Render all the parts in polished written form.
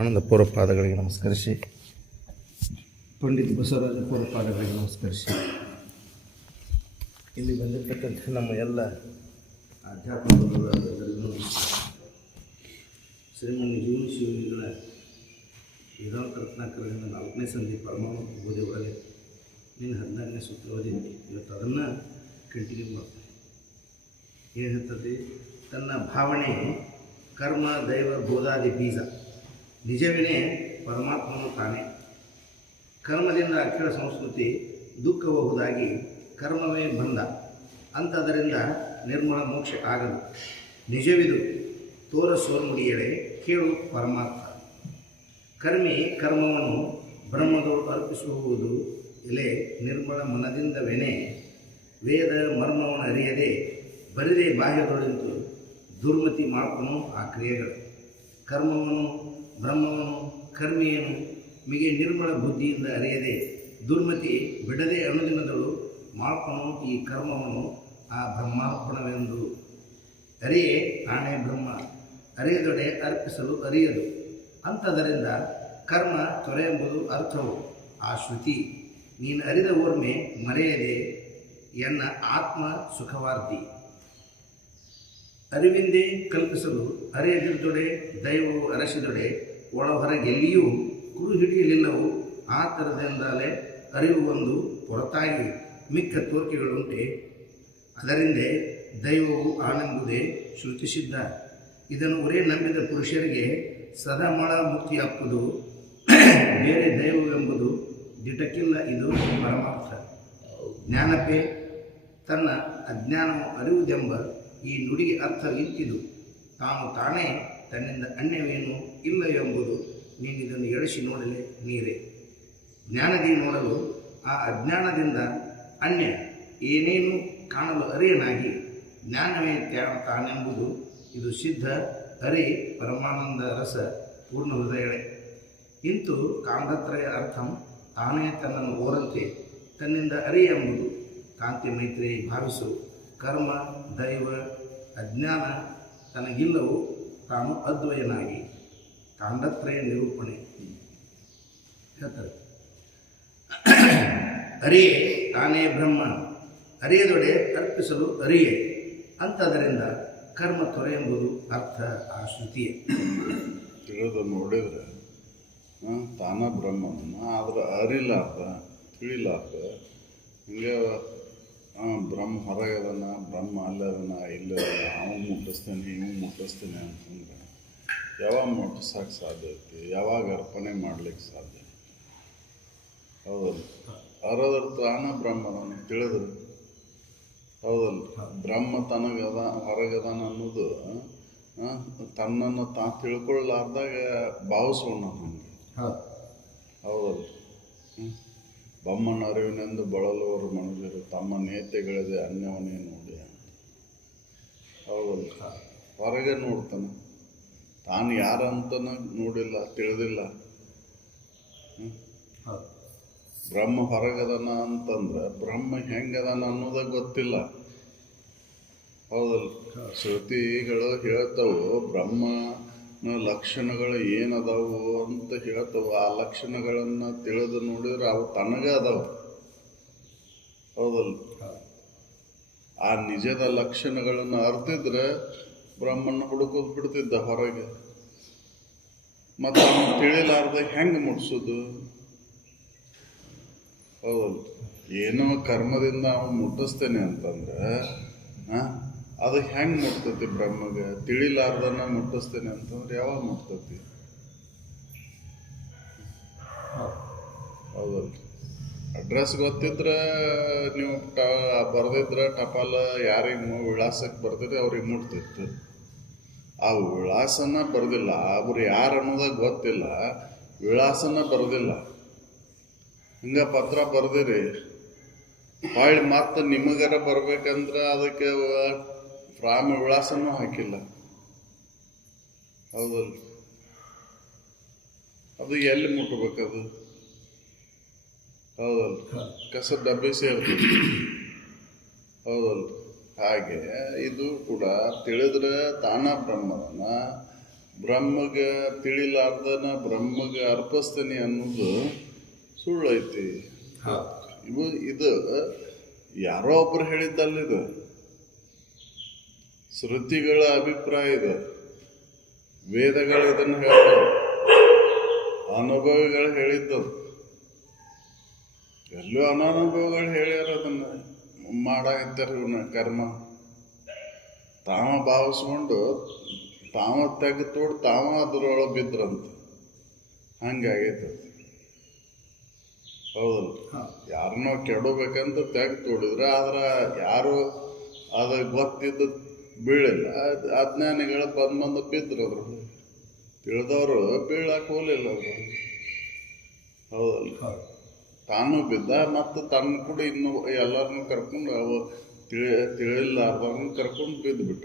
ಆನಂದ ಪೂರ್ವಪಾದಗಳಿಗೆ ನಮಸ್ಕರಿಸಿ, ಪಂಡಿತ್ ಬಸವರಾಜ ಪೂರ್ವಪಾದಗಳಿಗೆ ನಮಸ್ಕರಿಸಿ, ಇಲ್ಲಿ ಬಂದಿರತಕ್ಕಂಥ ನಮ್ಮ ಎಲ್ಲ ಅಧ್ಯಾಪಕರು ಶ್ರೀಮನ್ ಜೀವನ ಶಿವನಿಗಳ ವೇದಾಂತ ರತ್ನಾಕರದಿಂದ 4ನೇ ಸಂಧಿ ಪರಮಾಣು ಬೋಧೆ ಒಳಗೆ ನಿನ್ನ 14ನೇ ಸೂತ್ರ ಓದಿದ್ವಿ. ಇವತ್ತು ಅದನ್ನು ಕಂಟಿನ್ಯೂ ಮಾಡ್ತಾರೆ. ಏನು ಹೇಳ್ತದೆ? ತನ್ನ ಭಾವನೆ ಕರ್ಮ ದೈವ ಬೋಧಾದಿ ಬೀಜ, ನಿಜವೇನೇ ಪರಮಾತ್ಮನು ತಾನೇ. ಕರ್ಮದಿಂದ ಅಖಿಲ ಸಂಸ್ಕೃತಿ ದುಃಖಬಹುದಾಗಿ ಕರ್ಮವೇ ಬಂದ, ಅಂಥದರಿಂದ ನಿರ್ಮಲ ಮೋಕ್ಷ ಆಗದು. ನಿಜವಿದು ತೋರ ಸೋರ್ಮುಡಿಯಡೆ ಕೇಳು ಪರಮಾರ್ಥ. ಕರ್ಮಿ ಕರ್ಮವನ್ನು ಬ್ರಹ್ಮದವರು ಅರ್ಪಿಸುವುದು ಎಲೆ ನಿರ್ಮಲ ಮನದಿಂದವೆನೆ. ವೇದ ಮರ್ಮವನ್ನು ಅರಿಯದೆ ಬರಿದೇ ಬಾಹ್ಯದೊಳಿಂತು ದುರ್ಮತಿ ಮಾಡ್ಕೊನು ಆ ಕ್ರಿಯೆಗಳು. ಕರ್ಮವನ್ನು ಬ್ರಹ್ಮವನ್ನು ಕರ್ಮಿಯನ್ನು ಮಿಗೆ ನಿರ್ಮಲ ಬುದ್ಧಿಯಿಂದ ಅರಿಯದೆ ದುರ್ಮತಿ ಬಿಡದೆ ಅನುದಿನದಳು ಮಾಡ್ಕೊನು ಈ ಕರ್ಮವನ್ನು ಆ ಬ್ರಹ್ಮಾರ್ಪಣವೆಂದು. ಅರಿಯೇ ನಾನೇ ಬ್ರಹ್ಮ, ಅರಿಯದೊಡೆ ಅರ್ಪಿಸಲು ಅರಿಯದು. ಅಂಥದರಿಂದ ಕರ್ಮ ತೊರೆ ಎಂಬುದು ಅರ್ಥವು ಆ ಶ್ರುತಿ. ನೀನು ಅರಿದ ಓರ್ಮೆ ಮರೆಯದೆ ಎನ್ನ ಆತ್ಮ ಸುಖವಾರ್ತಿ. ಅರಿವಿಂದೇ ಕಲ್ಪಿಸಲು ಅರಿಯದಿರುತ್ತೊಡೆ ದೈವವು ಅರಸಿದೊಡೆ ಒಳ ಹೊರಗೆಲ್ಲಿಯೂ ಕುರು ಹಿಡಿಯಲಿಲ್ಲವು. ಆ ಥರದಿಂದಲೇ ಅರಿವು ಒಂದು ಹೊರತಾಗಿ ಮಿಕ್ಕ ತೋರಿಕೆಗಳುಂಟೆ. ಅದರಿಂದೇ ದೈವವು ಆನೆಂಬುದೇ ಶ್ರುತಿಸಿದ್ದ. ಇದನ್ನು ಒರೇ ನಂಬಿದ ಪುರುಷರಿಗೆ ಸದಾಮಳ ಮುಕ್ತಿ ಹಾಕುವುದು. ಬೇರೆ ದೈವವೆಂಬುದು ದಿಟಕ್ಕಿಲ್ಲ, ಇದು ಪರಮಾರ್ಥ. ಜ್ಞಾನಪೇ ತನ್ನ ಅಜ್ಞಾನವು ಅರಿವುದೆಂಬ ಈ ನುಡಿಗೆ ಅರ್ಥ ಇಂತಿದು. ತಾನು ತಾನೇ ತನ್ನಿಂದ ಅನ್ಯವೇನು ಇಲ್ಲ ಎಂಬುದು ನೀನಿದನ್ನು ಎಳಿಸಿ ನೋಡಲೇ ನೀರೇ. ಜ್ಞಾನದಿ ನೋಡಲು ಆ ಅಜ್ಞಾನದಿಂದ ಅನ್ಯ ಏನೇನು ಕಾಣಲು ಅರಿಯನಾಗಿ ಜ್ಞಾನವೇ ತಾನೆಂಬುದು ಇದು ಸಿದ್ಧ. ಅರಿ ಪರಮಾನಂದ ರಸ ಪೂರ್ಣ ಹೃದಯಳೆ. ಇಂತು ಕಾಂಡತ್ರಯ ಅರ್ಥಂ ತಾನೇ ತನ್ನನ್ನು ಓರಂತೆ ತನ್ನಿಂದ ಅರಿ ಎಂಬುದು ಕಾಂತಿ ಮೈತ್ರಿ ಭಾವಿಸು. ಕರ್ಮ ದೈವ ಅಜ್ಞಾನ ತನಗಿಲ್ಲವು, ತಾನು ಅದ್ವಯನಾಗಿ. ಕಾಂಡತ್ರಯ ನಿರೂಪಣೆ ಹೇಳ್ತಾರೆ. ಅರಿಯೇ ತಾನೇ ಬ್ರಹ್ಮ, ಅರಿಯದೊಡೆ ಅರ್ಪಿಸಲು ಅರಿಯೇ. ಅಂಥದರಿಂದ ಕರ್ಮ ತೊರೆ ಎಂಬುದು ಅರ್ಥ ಆ ಶ್ರುತಿಯೇ. ತಿಳಿದು ನೋಡಿದ್ರೆ ತಾನ ಬ್ರಹ್ಮನ ಆದ್ರೆ ಅರಿಲಾರ್ದ ತಿಳಿಲಾರ್ದ ಹಿಂಗೆ ಬ್ರಹ್ಮ ಹೊರಗದನ, ಬ್ರಹ್ಮ ಅಲ್ಲದನ, ಇಲ್ಲ ಅವನು ಮುಟ್ಟಿಸ್ತೇನೆ ಇವು ಮುಟ್ಟಿಸ್ತೇನೆ ಅಂತಂದ್ರೆ ಯಾವಾಗ ಮುಟ್ಟಿಸೋಕೆ ಸಾಧ್ಯ ಐತಿ? ಯಾವಾಗ ಅರ್ಪಣೆ ಮಾಡ್ಲಿಕ್ಕೆ ಸಾಧ್ಯ? ಹೌದಲ್ಲ? ಅರದ್ರ ತಾನ ಬ್ರಹ್ಮನ ತಿಳಿದ್ರು ಹೌದಲ್ಲ? ಬ್ರಹ್ಮ ತನಗದ ಹೊರಗದಾನ ಅನ್ನೋದು ತನ್ನನ್ನು ತಿಳ್ಕೊಳ್ಳಾರ್ದಾಗ ಭಾವಿಸೋಣ ನಮಗೆ. ಹೌದಲ್ಲ? ಬಮ್ಮನ ಅರಿವಿನೆಂದು ಬಳಲುವರು ಮನುಷ್ಯರು ತಮ್ಮ ನೇತೆಗಳಿದೆ ಅನ್ಯವನ್ನೇ ನೋಡಿ ಅಂತ. ಹೌದಲ್ಲ? ಹೊರಗೆ ನೋಡ್ತಾನೆ, ತಾನು ಯಾರಂತನ ನೋಡಿಲ್ಲ, ತಿಳಿದಿಲ್ಲ. ಬ್ರಹ್ಮ ಹೊರಗದನ ಅಂತಂದ್ರೆ ಬ್ರಹ್ಮ ಹೆಂಗದನ ಅನ್ನೋದ ಗೊತ್ತಿಲ್ಲ. ಹೌದಲ್ಲ? ಶ್ರುತಿಗಳು ಹೇಳ್ತಾವು ಬ್ರಹ್ಮನ ಲಕ್ಷಣಗಳು ಏನದಾವು ಅಂತ ಹೇಳ್ತಾವು. ಆ ಲಕ್ಷಣಗಳನ್ನು ತಿಳಿದು ನೋಡಿದ್ರೆ ಅವು ತನಗೆ ಅದಾವು. ಹೌದಲ್ಲ? ಆ ನಿಜದ ಲಕ್ಷಣಗಳನ್ನು ಅರ್ತಿದ್ರೆ ಬ್ರಹ್ಮನ ಹುಡುಕೋದು ಬಿಡ್ತಿದ್ದ ಹೊರಗೆ. ಮತ್ತು ಅವನು ತಿಳಿಲಾರ್ದ ಹೆಂಗೆ ಮುಟ್ಸೋದು? ಹೌದಲ್ಲ? ಏನೋ ಕರ್ಮದಿಂದ ಅವನು ಮುಟ್ಟಿಸ್ತೇನೆ ಅಂತಂದ್ರೆ ಅದು ಹೆಂಗೆ ಮುಟ್ತತಿ? ಬ್ರಹ್ಮಗೆ ತಿಳಿಲಾರ್ದನ್ನ ಮುಟ್ಟಿಸ್ತೇನೆ ಅಂತಂದ್ರೆ ಯಾವಾಗ ಮುಟ್ತತಿ? ಹೌದಲ್ಲ? ಅಡ್ರೆಸ್ ಗೊತ್ತಿದ್ರೆ ನೀವು ಬರ್ದಿದ್ರೆ ಟಪಾಲ ಯಾರಿಗೆ ವಿಳಾಸಕ್ಕೆ ಬರ್ದಿದ್ರೆ ಅವ್ರಿಗೆ ಮುಟ್ತಿತ್ತು. ಆ ವಿಳಾಸನ ಬರ್ದಿಲ್ಲ, ಅವ್ರು ಯಾರು ಅನ್ನೋದಾಗ ಗೊತ್ತಿಲ್ಲ, ವಿಳಾಸನ ಬರ್ದಿಲ್ಲ. ಹಿಂಗೆ ಪತ್ರ ಬರ್ದಿರಿ, ಹೊಳ್ಳಿ ಮತ್ತೆ ನಿಮಗಾರ ಬರ್ಬೇಕಂದ್ರೆ ಅದಕ್ಕೆ ವಿಳಾಸನೂ ಹಾಕಿಲ್ಲ. ಹೌದಲ್ಲ? ಅದು ಎಲ್ಲಿ ಮುಟ್ಟಬೇಕದು? ಹೌದಲ್ಲ? ಕಸ ಡಬ್ಬಿ ಸೇರ್ತದೆ. ಹೌದಲ್ಲ? ಹಾಗೆ ಇದು ಕೂಡ ತಿಳಿದ್ರೆ ತಾನ ಬ್ರಹ್ಮನ ಬ್ರಹ್ಮಗೆ ತಿಳಿಲಾರ್ದನ ಬ್ರಹ್ಮಗೆ ಅರ್ಪಿಸ್ತೀನಿ ಅನ್ನೋದು ಸುಳ್ಳೈತಿ. ಇದು ಯಾರೋ ಒಬ್ರು ಹೇಳಿದ್ದಲ್ಲಿದು, ಶ್ರುತಿಗಳ ಅಭಿಪ್ರಾಯ ಇದು. ವೇದಗಳು ಇದನ್ನು ಹೇಳ್ತಾರೆ, ಅನುಭವಿಗಳು ಹೇಳಿದ್ದದು. ಎಲ್ಲೋ ಅನನುಭವಗಳು ಹೇಳ್ಯಾರ ಅದನ್ನ ಮಾಡಾಕತ್ತಾರ. ಇವನ್ನ ಕರ್ಮ ತಾವ ಭಾವಿಸ್ಕೊಂಡು ತಾವ ತೆಗೆದು ತಾವ ಅದ್ರೊಳಗೆ ಬಿದ್ರಂತ. ಹಂಗಾಗೈತೆ. ಹೌದಲ್ಲ? ಯಾರನ್ನೋ ಕೆಡಬೇಕಂತ ತೆಗೆದು ತೋಡಿದ್ರೆ ಆದ್ರೆ ಯಾರು ಅದು ಗೊತ್ತಿದ್ದು ಬೀಳಿಲ್ಲ. ಅಜ್ಞಾನಿಗಳು ಬಂದು ಬಿದ್ರು ಅದ್ರೊಳಗೆ. ತಿಳಿದವರು ಬೀಳಕ್ಕೆ ಹೋಗಲಿಲ್ಲ ಅವರು. ಹೌದಲ್ಲ? ತಾನು ಬಿದ್ದ ಮತ್ತು ತನ್ನ ಕೂಡ ಇನ್ನು ಎಲ್ಲರನ್ನೂ ಕರ್ಕೊಂಡು ಅವು ತಿಳಿಲಾರ್ದವ್ರನ್ನ ಕರ್ಕೊಂಡು ಬಿದ್ದು ಬಿಟ್ಟ.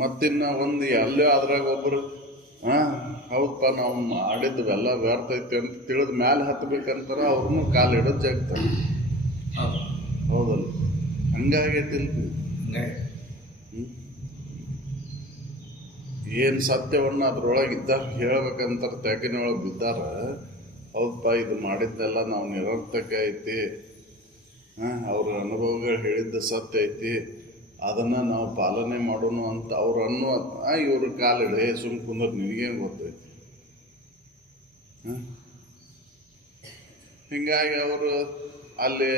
ಮತ್ತಿನ್ನ ಒಂದು ಎಲ್ಲೇ ಅದ್ರಾಗ ಒಬ್ಬರು ಹೌದಪ್ಪ ನಾವು ಮಾಡಿದ್ವೆಲ್ಲ ವ್ಯರ್ಥ ಐತಿ ಅಂತ ತಿಳಿದ ಮ್ಯಾಲೆ ಹತ್ಬೇಕಂತಾರ, ಅವ್ರನ್ನೂ ಕಾಲು ಹಿಡಿದು ಜಾಗ್ತಾರೆ. ಹೌದಲ್ಲ? ಹಂಗಾಗೈತಿಲ್. ಏನು ಸತ್ಯವನ್ನು ಅದ್ರೊಳಗಿದ್ದಾರ ಹೇಳ್ಬೇಕಂತಾರ ತೆಗಿನೊಳಗೆ ಬಿದ್ದಾರ. ಹೌದಪ್ಪ ಇದು ಮಾಡಿದ್ದೆಲ್ಲ ನಾವು ನಿರರ್ಥಕ ಐತಿ, ಅವ್ರ ಅನುಭವಗಳು ಹೇಳಿದ್ದ ಸತ್ಯ ಐತಿ, ಅದನ್ನು ನಾವು ಪಾಲನೆ ಮಾಡೋಣ ಅಂತ ಅವ್ರು ಅನ್ನೋ ಇವ್ರ ಕಾಲಿಡೆ ಸುಮ್ ಕುಂದ್ರೆ ನಿನಗೇನು ಗೊತ್ತೈತಿ. ಹಿಂಗಾಗಿ ಅವರು ಅಲ್ಲಿ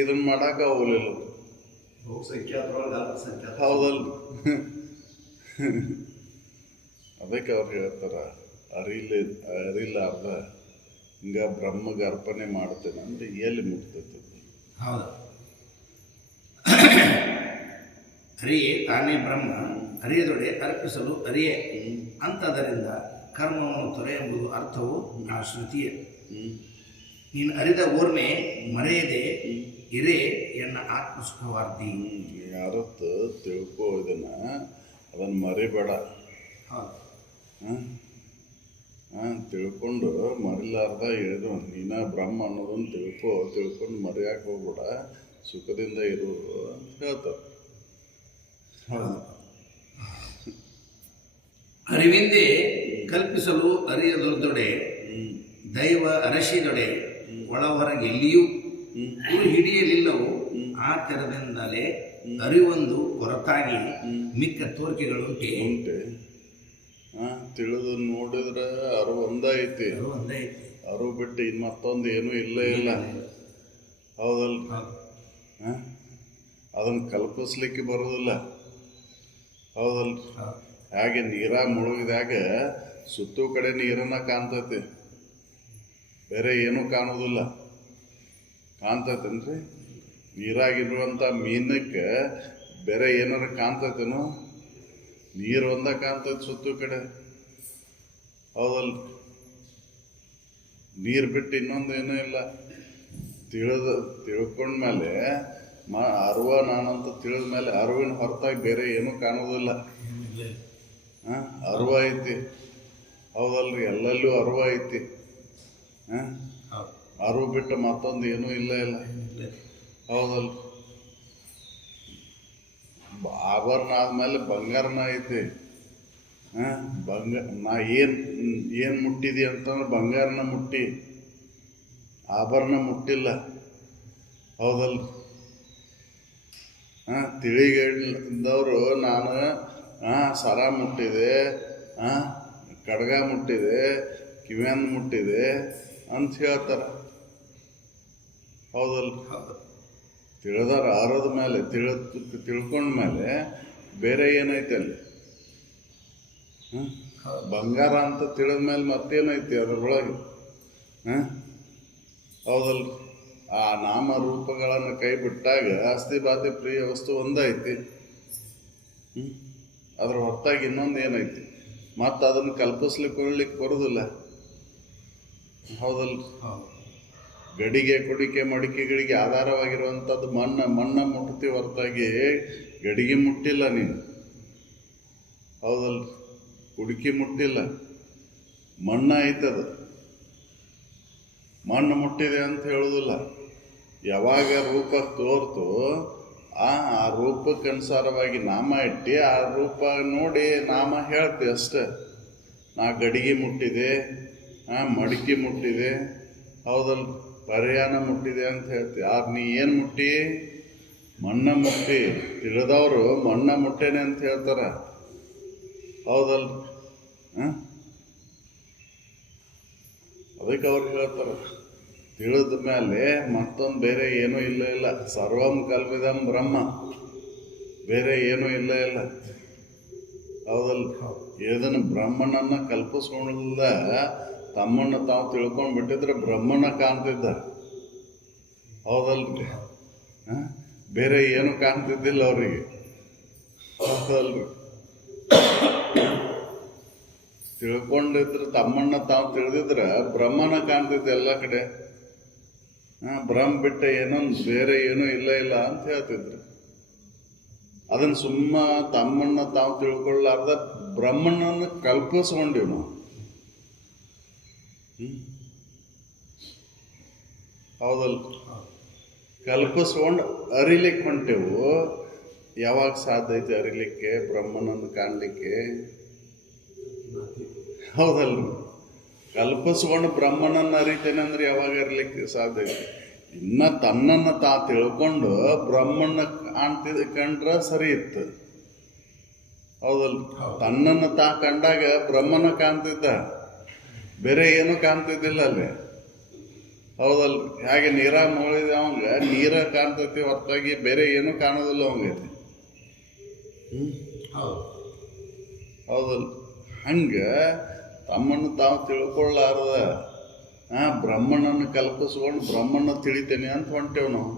ಇದನ್ನ ಮಾಡಕ್ಕೆ ಹೋಗಲಿಲ್ಲ. ಹೌದಲ್ಲ? ಅದಕ್ಕೆ ಅವ್ರು ಹೇಳ್ತಾರ, ಅರಿಲಾರ್ದ ಹಿಂಗ ಬ್ರಹ್ಮಗೆ ಅರ್ಪಣೆ ಮಾಡ್ತೇನೆ ಅಂದ್ರೆ ಎಲ್ಲಿ ಮುಗ್ತೈತಿ. ಹೌದು. ಅರಿಯೇ ತಾನೇ ಬ್ರಹ್ಮ, ಅರಿಯದೊಡೆ ಅರ್ಪಿಸಲು ಅರಿಯೇ ಅಂತದರಿಂದ ಕರ್ಮವನ್ನು ತೊರೆ ಎಂಬುದು ಅರ್ಥವು ಆ ಶ್ರುತಿಯ. ನೀನು ಅರಿದ ಓರ್ಮೆ ಮರೆಯದೆ ಇರೇ ಎನ್ನ ಆತ್ಮಸುಖವಾರ್ತಿ. ಯಾರತ್ತು ತಿಳ್ಕೋ ಇದನ್ನ, ಅದನ್ನು ಮರಿಬೇಡ. ತಿಳ್ಕೊಂಡು ಮರಿಲಾರ್ದ ಹೇಳಿದ್ರು ನೀನ ಬ್ರಹ್ಮ ಅನ್ನೋದನ್ನು ತಿಳ್ಕೊಂಡು ಮರೆಯಾಕೆ ಹೋಗ್ಬೇಡ, ಸುಖದಿಂದ ಇರು ಅಂತ ಹೇಳ್ತಾರೆ. ಅರಿವಿಂದೇ ಕಲ್ಪಿಸಲು ಅರಿಯದೊಡೆ ದೈವ ಅರಸಿದೊಡೆ ಒಳಹೊರಗೆ ಎಲ್ಲಿಯೂ ಹಿಡಿಯಲಿಲ್ಲವು. ಆ ತೆರದಿಂದಲೇ ಅರಿವೊಂದು ಹೊರತಾಗಿ ಮಿಕ್ಕ ತೋರಿಕೆಗಳುಂಟೆ. ತಿಳಿದು ನೋಡಿದ್ರೆ ಅರಿವು ಒಂದೈತಿ. ಅರಿವು ಬಿಟ್ಟು ಇನ್ನು ಮತ್ತೊಂದು ಏನೂ ಇಲ್ಲೇ ಇಲ್ಲ. ಹೌದಲ್ಲ? ಅದನ್ನು ಕಲ್ಪಿಸ್ಲಿಕ್ಕೆ ಬರೋದಿಲ್ಲ. ಹೌದಲ್ಲ? ಹಾಗೆ ನೀರಾಗ ಮುಳುಗಿದಾಗ ಸುತ್ತೂ ಕಡೆ ನೀರನ್ನ ಕಾಣ್ತೈತಿ, ಬೇರೆ ಏನೂ ಕಾಣೋದಿಲ್ಲ. ಕಾಣ್ತೈತೇನ್ರಿ? ನೀರಾಗಿರುವಂಥ ಮೀನಕ್ಕೆ ಬೇರೆ ಏನಾರ ಕಾಣ್ತೈತೇನೋ? ನೀರು ಒಂದ ಕಾಣ್ತೈತೆ ಸುತ್ತೂ ಕಡೆ. ಹೌದಲ್ಲ? ನೀರು ಬಿಟ್ಟು ಇನ್ನೊಂದು ಏನೂ ಇಲ್ಲ. ತಿಳ್ಕೊಂಡ್ಮೇಲೆ ಅರಿವ ನಾನಂತ ತಿಳಿದ ಮೇಲೆ ಅರಿವಿನ ಹೊರತಾಗಿ ಬೇರೆ ಏನೂ ಕಾಣೋದಿಲ್ಲ. ಅರಿವ ಐತಿ. ಹೌದಲ್ರಿ? ಎಲ್ಲೆಲ್ಲೂ ಅರಿವ ಐತಿ. ಅರಿವು ಬಿಟ್ಟು ಮತ್ತೊಂದು ಏನೂ ಇಲ್ಲ. ಹೌದಲ್ಲ? ಆಭರಣ ಆದ್ಮೇಲೆ ಬಂಗಾರನ ಐತಿ. ನಾ ಏನು ಮುಟ್ಟಿದಿ ಅಂತಂದ್ರೆ ಬಂಗಾರನ ಮುಟ್ಟಿ, ಆಭರಣ ಮುಟ್ಟಿಲ್ಲ. ಹೌದಲ್ಲ? ತಿಳಿದವರು ನಾನು ಸರ ಮುಟ್ಟಿದೆ, ಕಡ್ಗ ಮುಟ್ಟಿದೆ, ಕಿವ್ಯಾನ್ ಮುಟ್ಟಿದೆ ಅಂತ ಹೇಳ್ತಾರ. ಹೌದಲ್ಲ? ತಿಳಿದಾರ ಆರದ ಮೇಲೆ ತಿಳ್ಕೊಂಡ್ಮೇಲೆ ಬೇರೆ ಏನೈತೆ ಅಲ್ಲಿ? ಬಂಗಾರ ಅಂತ ತಿಳಿದ ಮೇಲೆ ಮತ್ತೇನೈತಿ ಅದ್ರೊಳಗೆ? ಹೌದಲ್ಲ? ಆ ನಾಮ ರೂಪಗಳನ್ನು ಕೈ ಬಿಟ್ಟಾಗ ಆಸ್ತಿ ಬಾತಿ ಪ್ರಿಯ ವಸ್ತು ಒಂದೈತಿ. ಅದ್ರ ಹೊರತಾಗಿ ಇನ್ನೊಂದು ಏನೈತಿ? ಮತ್ತು ಅದನ್ನು ಕಲ್ಪಿಸ್ಲಿಕ್ಕೆ ಬರೋದಿಲ್ಲ. ಹೌದಲ್ಲ? ಗಡಿಗೆ ಕುಡಿಕೆ ಮಡಿಕೆಗಳಿಗೆ ಆಧಾರವಾಗಿರುವಂಥದ್ದು ಮಣ್ಣ ಮುಟ್ತಿ ಹೊರತಾಗಿ ಗಡಿಗೆ ಮುಟ್ಟಿಲ್ಲ ನೀನು. ಹೌದಲ್ಲ? ಕುಡಿಕೆ ಮುಟ್ಟಿಲ್ಲ, ಮಣ್ಣ ಐತದ. ಮಣ್ಣು ಮುಟ್ಟಿದೆ ಅಂತ ಹೇಳೋದಿಲ್ಲ. ಯಾವಾಗ ರೂಪ ತೋರ್ತು ಆ ರೂಪಕ್ಕನುಸಾರವಾಗಿ ನಾಮ ಇಟ್ಟು ಆ ರೂಪ ನೋಡಿ ನಾಮ ಹೇಳ್ತಿ ಅಷ್ಟೆ. ನಾ ಗಡಿಗೆ ಮುಟ್ಟಿದೆ, ಮಡಿಕೆ ಮುಟ್ಟಿದೆ, ಹೌದಲ್ಲ, ಪರ್ಯಾನ ಮುಟ್ಟಿದೆ ಅಂತ ಹೇಳ್ತಿ. ನೀ ಏನು ಮುಟ್ಟಿ? ಮಣ್ಣ ಮುಟ್ಟಿ. ತಿಳಿದವರು ಮಣ್ಣ ಮುಟ್ಟೇನೆ ಅಂತ ಹೇಳ್ತಾರ, ಹೌದಲ್ಲ. ಅದಕ್ಕೆ ಅವ್ರು ಹೇಳ್ತಾರ, ತಿಳಿದ ಮೇಲೆ ಮತ್ತೊಂದು ಬೇರೆ ಏನೂ ಇಲ್ಲ. ಸರ್ವಂ ಕಲ್ವಿದಂ ಬ್ರಹ್ಮ, ಬೇರೆ ಏನೂ ಇಲ್ಲ. ಹೌದಲ್ಲ. ಇದನ್ನು ಬ್ರಹ್ಮನನ್ನ ಕಲ್ಪಿಸ್ಕೊಂಡ ತಮ್ಮನ್ನು ತಾವು ತಿಳ್ಕೊಂಡು ಬಿಟ್ಟಿದ್ರೆ ಬ್ರಹ್ಮನ ಕಾಣ್ತಿದ್ದ, ಹೌದಲ್ರಿ. ಬೇರೆ ಏನು ಕಾಣ್ತಿದ್ದಿಲ್ಲ ಅವರಿಗೆ, ಹೌದಲ್ರಿ. ತಿಳ್ಕೊಂಡಿದ್ರೆ ತಮ್ಮನ್ನ ತಾವು ತಿಳಿದಿದ್ರೆ ಬ್ರಹ್ಮನ ಕಾಣ್ತಿದ್ದೆ ಎಲ್ಲ ಕಡೆ. ಬ್ರಹ್ಮ ಬಿಟ್ಟ ಏನೊಂದು ಬೇರೆ ಏನೂ ಇಲ್ಲ ಅಂತ ಹೇಳ್ತಿದ್ರು. ಅದನ್ನ ಸುಮ್ಮ ತಮ್ಮನ್ನ ತಾವು ತಿಳ್ಕೊಳ್ಳಾರ್ದ ಬ್ರಹ್ಮನನ್ನು ಕಲ್ಪಿಸ್ಕೊಂಡಿವ್ ನಾವು. ಹೌದಲ್ಲ. ಕಲ್ಪಿಸ್ಕೊಂಡು ಅರಿಲಿಕ್ಕೆ ಹೊಂಟೆವು. ಯಾವಾಗ ಸಾಧ್ಯ ಐತೆ ಅರಿಲಿಕ್ಕೆ, ಬ್ರಹ್ಮನನ್ನು ಕಾಣಲಿಕ್ಕೆ? ಹೌದಲ್ರಿ. ಕಲ್ಪಿಸ್ಕೊಂಡು ಬ್ರಹ್ಮನನ್ನು ಅರಿತೇನೆ ಅಂದ್ರೆ ಯಾವಾಗ ಅರಿಲಿಕ್ಕೆ ಸಾಧ್ಯ ಐತಿ? ಇನ್ನ ತನ್ನನ್ನು ತಾ ತಿಳ್ಕೊಂಡು ಬ್ರಹ್ಮನ ಕಂಡ್ರ ಸರಿ ಇತ್ತು, ಹೌದಲ್. ತನ್ನನ್ನು ತಾ ಕಂಡಾಗ ಬ್ರಹ್ಮನ ಕಾಣ್ತಿದ್ದ, ಬೇರೆ ಏನು ಕಾಣ್ತಿದ್ದಿಲ್ಲ ಅಲ್ಲಿ, ಹೌದಲ್. ಹಾಗೆ ನೀರ ಮುಳಿದ ಅವಂಗ ನೀರ ಕಾಣ್ತೈತಿ ಹೊರತಾಗಿ ಬೇರೆ ಏನು ಕಾಣೋದಿಲ್ಲ ಅವಂಗೆ, ಹೌದಲ್. ಹಂಗ ತಮ್ಮನ್ನು ತಾವು ತಿಳ್ಕೊಳ್ಳಾರ್ದ ಬ್ರಹ್ಮನನ್ನು ಕಲ್ಪಿಸ್ಕೊಂಡು ಬ್ರಹ್ಮನ ತಿಳಿತೇನೆ ಅಂತ ಹೊಂಟೇವ್ ನಾವು.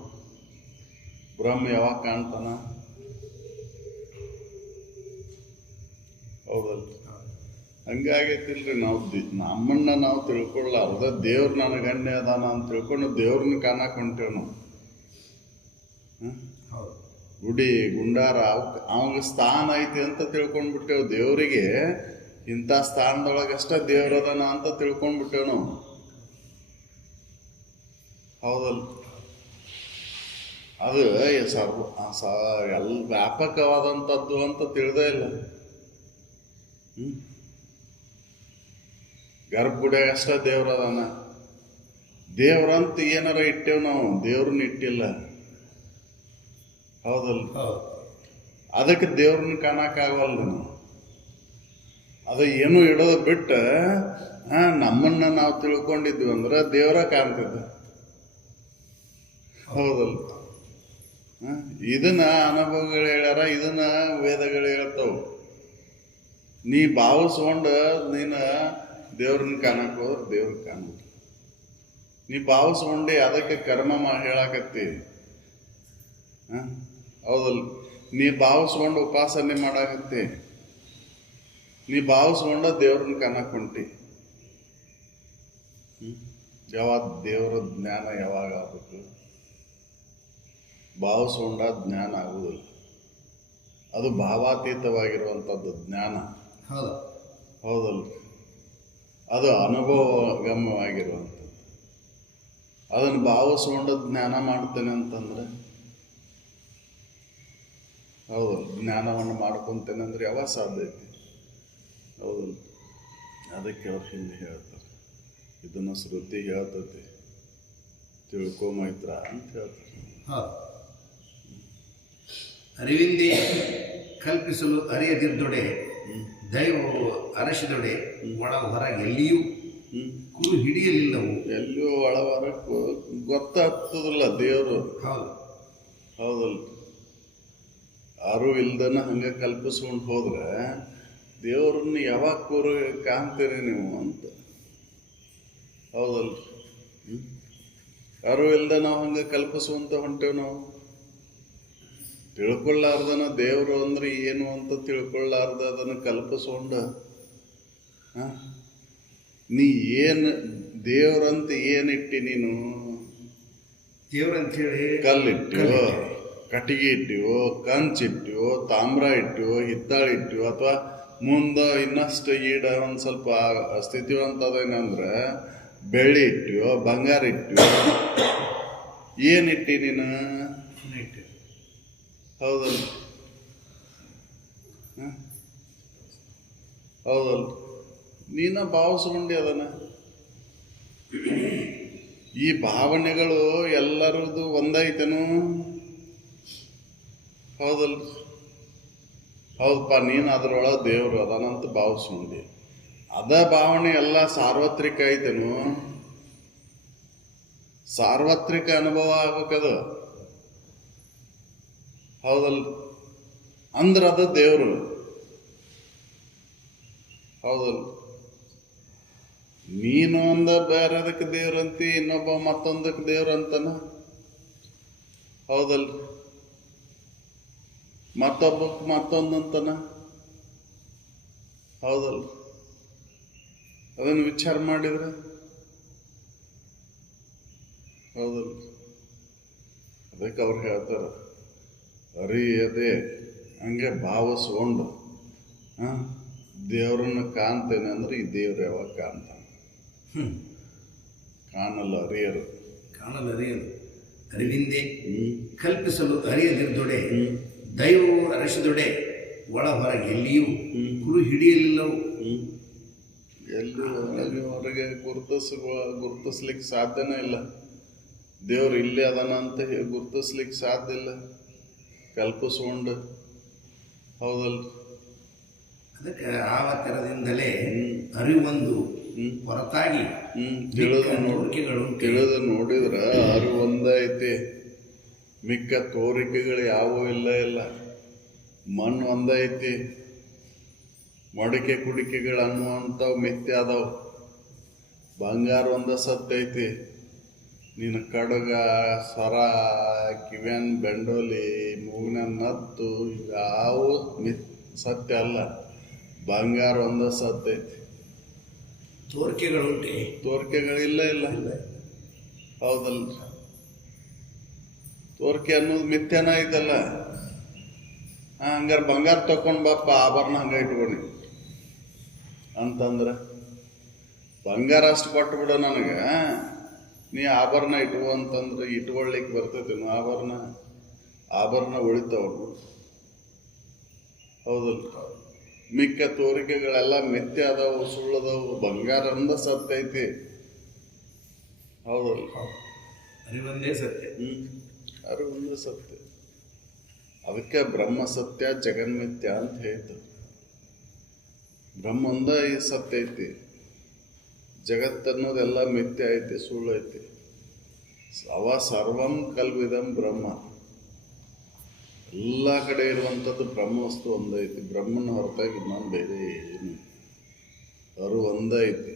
ಬ್ರಹ್ಮ ಯಾವಾಗ ಕಾಣ್ತಾನ? ಹೌದಲ್ಲ. ಹಂಗಾಗೈತಿಲ್ರಿ. ನಾವು ನಮ್ಮನ್ನ ನಾವು ತಿಳ್ಕೊಳ್ಳಾರ್ದ ದೇವ್ರು ನನಗೆ ಗಣ್ಯ ಅದಾನ ಅಂತ ತಿಳ್ಕೊಂಡು ದೇವ್ರನ್ನ ಕಾಣಕ್ ಹೊಂಟೇವ್ ನಾವು. ಗುಡಿ ಗುಂಡಾರ ಅವಂಗ ಸ್ಥಾನ ಐತಿ ಅಂತ ತಿಳ್ಕೊಂಡ್ಬಿಟ್ಟೇವ್. ದೇವ್ರಿಗೆ ಇಂಥ ಸ್ಥಾನದೊಳಗಷ್ಟ ದೇವ್ರದನ ಅಂತ ತಿಳ್ಕೊಂಡ್ಬಿಟ್ಟೇವ್ ನಾವು, ಹೌದಲ್ಲ. ಅದು ವ್ಯಾಪಕವಾದಂಥದ್ದು ಅಂತ ತಿಳಿದೇ ಇಲ್ಲ. ಗರ್ಭಗುಡಿಯಾಗ ಅಷ್ಟ ದೇವ್ರದಾನ. ದೇವ್ರಂತ ಏನಾರ ಇಟ್ಟೇವ್ ನಾವು, ದೇವ್ರನ್ನ ಇಟ್ಟಿಲ್ಲ, ಹೌದಲ್ಲ. ಅದಕ್ಕೆ ದೇವ್ರನ್ನ ಕಾಣಕ್ಕಾಗವಲ್ದು ನಾವು. ಅದು ಏನು ಇಡೋದು ಬಿಟ್ಟು ನಮ್ಮನ್ನ ನಾವು ತಿಳ್ಕೊಂಡಿದ್ವಿ ಅಂದ್ರೆ ದೇವರ ಕಾಣ್ತಿದ್ದ, ಹೌದಲ್ಲ. ಇದನ್ನ ಅನುಭವಗಳು ಹೇಳ್ಯಾರ, ಇದನ್ನ ವೇದಗಳು ಹೇಳ್ತಾವ. ನೀ ಭಾವಿಸ್ಕೊಂಡು ನೀನು ದೇವ್ರನ್ನ ಕಾಣಕ್ ಹೋದ್ರೆ ದೇವ್ರ ಕಾಣುದು. ನೀ ಭಾವಿಸ್ಕೊಂಡೆ ಅದಕ್ಕೆ ಕರ್ಮ ಹೇಳಾಕತ್ತಿ, ಹೌದಲ್ಲ. ನೀ ಭಾವಿಸ್ಕೊಂಡು ಉಪಾಸನೆ ಮಾಡಾಕತ್ತಿ, ನೀ ಭಾವಿಸ್ಕೊಂಡ ದೇವ್ರನ್ನ ಕಾಣಕ್ ಹೊಂಟಿ. ಯಾವಾಗ ದೇವರ ಜ್ಞಾನ ಯಾವಾಗ ಆಗ್ಬೇಕು? ಭಾವಿಸ್ಕೊಂಡ ಜ್ಞಾನ ಆಗುವುದಿಲ್ಲ. ಅದು ಭಾವಾತೀತವಾಗಿರುವಂಥದ್ದು ಜ್ಞಾನ, ಹೌದಲ್ಲ. ಅದು ಅನುಭವಗಮ್ಯವಾಗಿರುವಂಥದ್ದು. ಅದನ್ನು ಭಾವಿಸ್ಕೊಂಡು ಜ್ಞಾನ ಮಾಡ್ತೇನೆ ಅಂತಂದ್ರೆ, ಹೌದಲ್ಲ. ಜ್ಞಾನವನ್ನು ಮಾಡ್ಕೊತೇನೆ ಅಂದ್ರೆ ಯಾವಾಗ ಸಾಧ್ಯ ಐತಿ? ಹೌದಲ್ಲ. ಅದಕ್ಕೆ ಅವ್ರು ಹಿಂದೆ ಹೇಳ್ತಾರೆ, ಇದನ್ನು ಶ್ರುತಿ ಹೇಳ್ತತಿ, ತಿಳ್ಕೊ ಮೈತ್ರ ಅಂತ ಹೇಳ್ತಾರೆ. ಅರಿವಿಂದೇ ಕಲ್ಪಿಸಲು ಅರಿಯದಿದ್ದೊಡೆ, ದೈವವು ಅರಸಿದೊಡೆ, ಒಳ ಹೊರಗೆ ಎಲ್ಲಿಯೂ ಕುರು ಹಿಡಿಯಲಿಲ್ಲವು. ಎಲ್ಲಿಯೂ ಒಳ ಹೊರಕ್ಕೆ ಗೊತ್ತಾಗ್ತದಿಲ್ಲ ದೇವರು, ಹೌದಲ್ಲ. ಯಾರು ಇಲ್ದನ ಹಂಗೆ ಕಲ್ಪಿಸ್ಕೊಂಡು ಹೋದ್ರೆ ದೇವ್ರನ್ನ ಯಾವಾಗ ಕೂರು ಕಾಣ್ತೀರಿ ನೀವು ಅಂತ, ಹೌದಲ್ಲ. ಯಾರು ಇಲ್ದ ನಾವು ಹಂಗೆ ಕಲ್ಪಿಸುವಂತ ಹೊಂಟೇವ್ ನಾವು. ತಿಳ್ಕೊಳ್ಳಾರ್ದನ ದೇವರು ಅಂದ್ರೆ ಏನು ಅಂತ ತಿಳ್ಕೊಳ್ಳಾರ್ದ ಅದನ್ನು ಕಲ್ಪಿಸ್ಕೊಂಡ ನೀ ಏನು ದೇವ್ರಂತ ಏನಿಟ್ಟಿ ನೀನು? ದೇವ್ರಂತ ಹೇಳಿ ಕಲ್ಲಿಟ್ಟಿವೋ, ಕಟ್ಟಿಗೆ ಇಟ್ಟಿವೋ, ಕಂಚಿಟ್ಟಿವೋ, ತಾಮ್ರ ಇಟ್ಟಿವೋ, ಹಿತ್ತಾಳಿ ಇಟ್ಟಿವೋ, ಅಥವಾ ಮುಂದೆ ಇನ್ನಷ್ಟು ಈಡ ಒಂದು ಸ್ವಲ್ಪ ಸ್ಥಿತಿವಂತದೇನಂದ್ರೆ ಬೆಳ್ಳಿ ಇಟ್ಟಿವೋ, ಬಂಗಾರ ಇಟ್ಟಿವೋ, ಏನಿಟ್ಟಿ ನೀನು? ಹೌದಲ್ಲ? ಹೌದಲ್ಲ? ನೀನ ಭಾವಿಸ್ಕೊಂಡಿ ಅದನ್ನ. ಈ ಭಾವನೆಗಳು ಎಲ್ಲರದು ಒಂದೈತೇನು? ಹೌದಲ್ಲ? ಹೌದಪ್ಪ, ನೀನು ಅದರೊಳಗೆ ದೇವರು ಅದನಂತ ಭಾವಿಸ್ಕೊಂಡಿ. ಅದ ಭಾವನೆ ಎಲ್ಲ ಸಾರ್ವತ್ರಿಕ ಐತೇನು? ಸಾರ್ವತ್ರಿಕ ಅನುಭವ ಆಗ್ಬೇಕದು. ಹೌದಲ್ಲ? ಅಂದ್ರೆ ಅದು ದೇವರು. ಹೌದಲ್ಲ? ನೀನು ಒಂದ ಬೇರೆದಕ್ಕೆ ದೇವ್ರಂತಿ, ಇನ್ನೊಬ್ಬ ಮತ್ತೊಂದಕ್ಕೆ ದೇವ್ರಂತನ. ಹೌದಲ್ಲ? ಮತ್ತೊಬ್ಬಕ್ಕೆ ಮತ್ತೊಂದಂತನ. ಹೌದಲ್ಲ? ಅದನ್ನು ವಿಚಾರ ಮಾಡಿದ್ರೆ. ಹೌದಲ್ಲ? ಅದಕ್ಕೆ ಅವ್ರು ಹೇಳ್ತಾರೆ, ಅರಿಯದೆ ಹಂಗೆ ಭಾವಿಸ್ಕೊಂಡು ದೇವ್ರನ್ನ ಕಾಣ್ತೇನೆ ಅಂದ್ರೆ ಈ ದೇವ್ರು ಯಾವಾಗ ಕಾಣ್ತಾನೆ? ಕಾಣಲ್ಲ, ಅರಿಯರು. ಕಾಣಲು ಅರಿಯಲು ಅರಿವಿಂದೆ ಕಲ್ಪಿಸಲು ಅರಿಯದಿರ್ದೊಡೆ ದೈವವು ಅರಸಿದೊಡೆ ಒಳ ಹೊರಗೆ ಎಲ್ಲಿಯೂ ಕುರು ಹಿಡಿಯಲಿಲ್ಲವು. ಎಲ್ಲಿವರೆಗೆ ಗುರುತಿಸ್ಲಿಕ್ಕೆ ಸಾಧ್ಯನೇ ಇಲ್ಲ. ದೇವ್ರು ಇಲ್ಲೇ ಅದಾನ ಅಂತ ಗುರುತಿಸ್ಲಿಕ್ಕೆ ಸಾಧ್ಯ ಇಲ್ಲ, ಕಲ್ಪಿಸ್ಕೊಂಡು. ಹೌದಲ್ಲ? ಅದಕ್ಕೆ ಆವತ್ತರದಿಂದಲೇ ಅರಿವೊಂದು ಹೊರತಾಗಿ ತಿಳಿದು ನೋಡಿದ್ರ ಅರಿವು ಒಂದೈತಿ, ಮಿಕ್ಕ ತೋರಿಕೆಗಳು ಯಾವೂ ಇಲ್ಲ. ಮಣ್ಣು ಒಂದೈತಿ, ಮಡಿಕೆ ಕುಡಿಕೆಗಳು ಅನ್ನುವಂಥವು ಮಿಥ್ಯ ಅದಾವ. ಬಂಗಾರ ಒಂದ ಸತ್ತೈತಿ. ನೀನು ಕಡಗ, ಸರ, ಕಿವ್ಯಾನ್ ಬೆಂಡೋಲಿ, ಮೂಗಿನ ನತ್ತು ಯಾವ ಸತ್ಯ ಅಲ್ಲ. ಬಂಗಾರ ಒಂದ ಸತ್ತೈತಿ. ತೋರಿಕೆಗಳುಂಟೆ? ತೋರಿಕೆಗಳಿಲ್ಲ. ಹೌದಲ್ಲ? ತೋರಿಕೆ ಅನ್ನೋದು ಮಿಥ್ಯಾನ ಐತಲ್ಲ. ಹಂಗಾರೆ ಬಂಗಾರ ತಕೊಂಡ್ ಬಾಪ, ಆಭರಣ ಹಂಗ ಇಟ್ಕೊಂಡಿ ಅಂತಂದ್ರೆ ಬಂಗಾರ ಅಷ್ಟು ಕೊಟ್ಬಿಡ ನನಗೆ, ನೀ ಆಭರಣ ಇಟ್ಕೊ ಅಂತಂದ್ರೆ ಇಟ್ಕೊಳ್ಲಿಕ್ಕೆ ಬರ್ತೈತೇನು? ಆಭರಣ ಉಳಿತಾವ. ಹೌದಲ್ಲ? ಮಿಕ್ಕ ತೋರಿಕೆಗಳೆಲ್ಲ ಮಿಥ್ಯ ಅದಾವು, ಸುಳ್ಳದವು. ಬಂಗಾರ ಅಂದ ಸತ್ತೈತಿ. ಹೌದಲ್ಲ? ಅರಿವೊಂದೇ ಸತ್ಯ. ಅರಿವೊಂದೇ ಸತ್ಯ. ಅದಕ್ಕೆ ಬ್ರಹ್ಮ ಸತ್ಯ ಜಗನ್ಮಿಥ್ಯ ಅಂತ ಹೇಳ್ತಾರೆ. ಬ್ರಹ್ಮ ಒಂದ ಈ ಸತ್ಯ ಐತಿ, ಜಗತ್ತನ್ನೋದೆಲ್ಲ ಮಿಥ್ಯ ಐತಿ, ಸುಳ್ಳು ಐತಿ. ಅವ ಸರ್ವಂ ಕಲ್ವಿದಂ ಬ್ರಹ್ಮ. ಎಲ್ಲ ಕಡೆ ಇರುವಂಥದ್ದು ಬ್ರಹ್ಮ ವಸ್ತು ಒಂದೈತಿ. ಬ್ರಹ್ಮನ ಹೊರತಾಗಿ ಇನ್ನೊಂದು ಬೇರೆ ಏನು ಅವರು ಒಂದೈತಿ.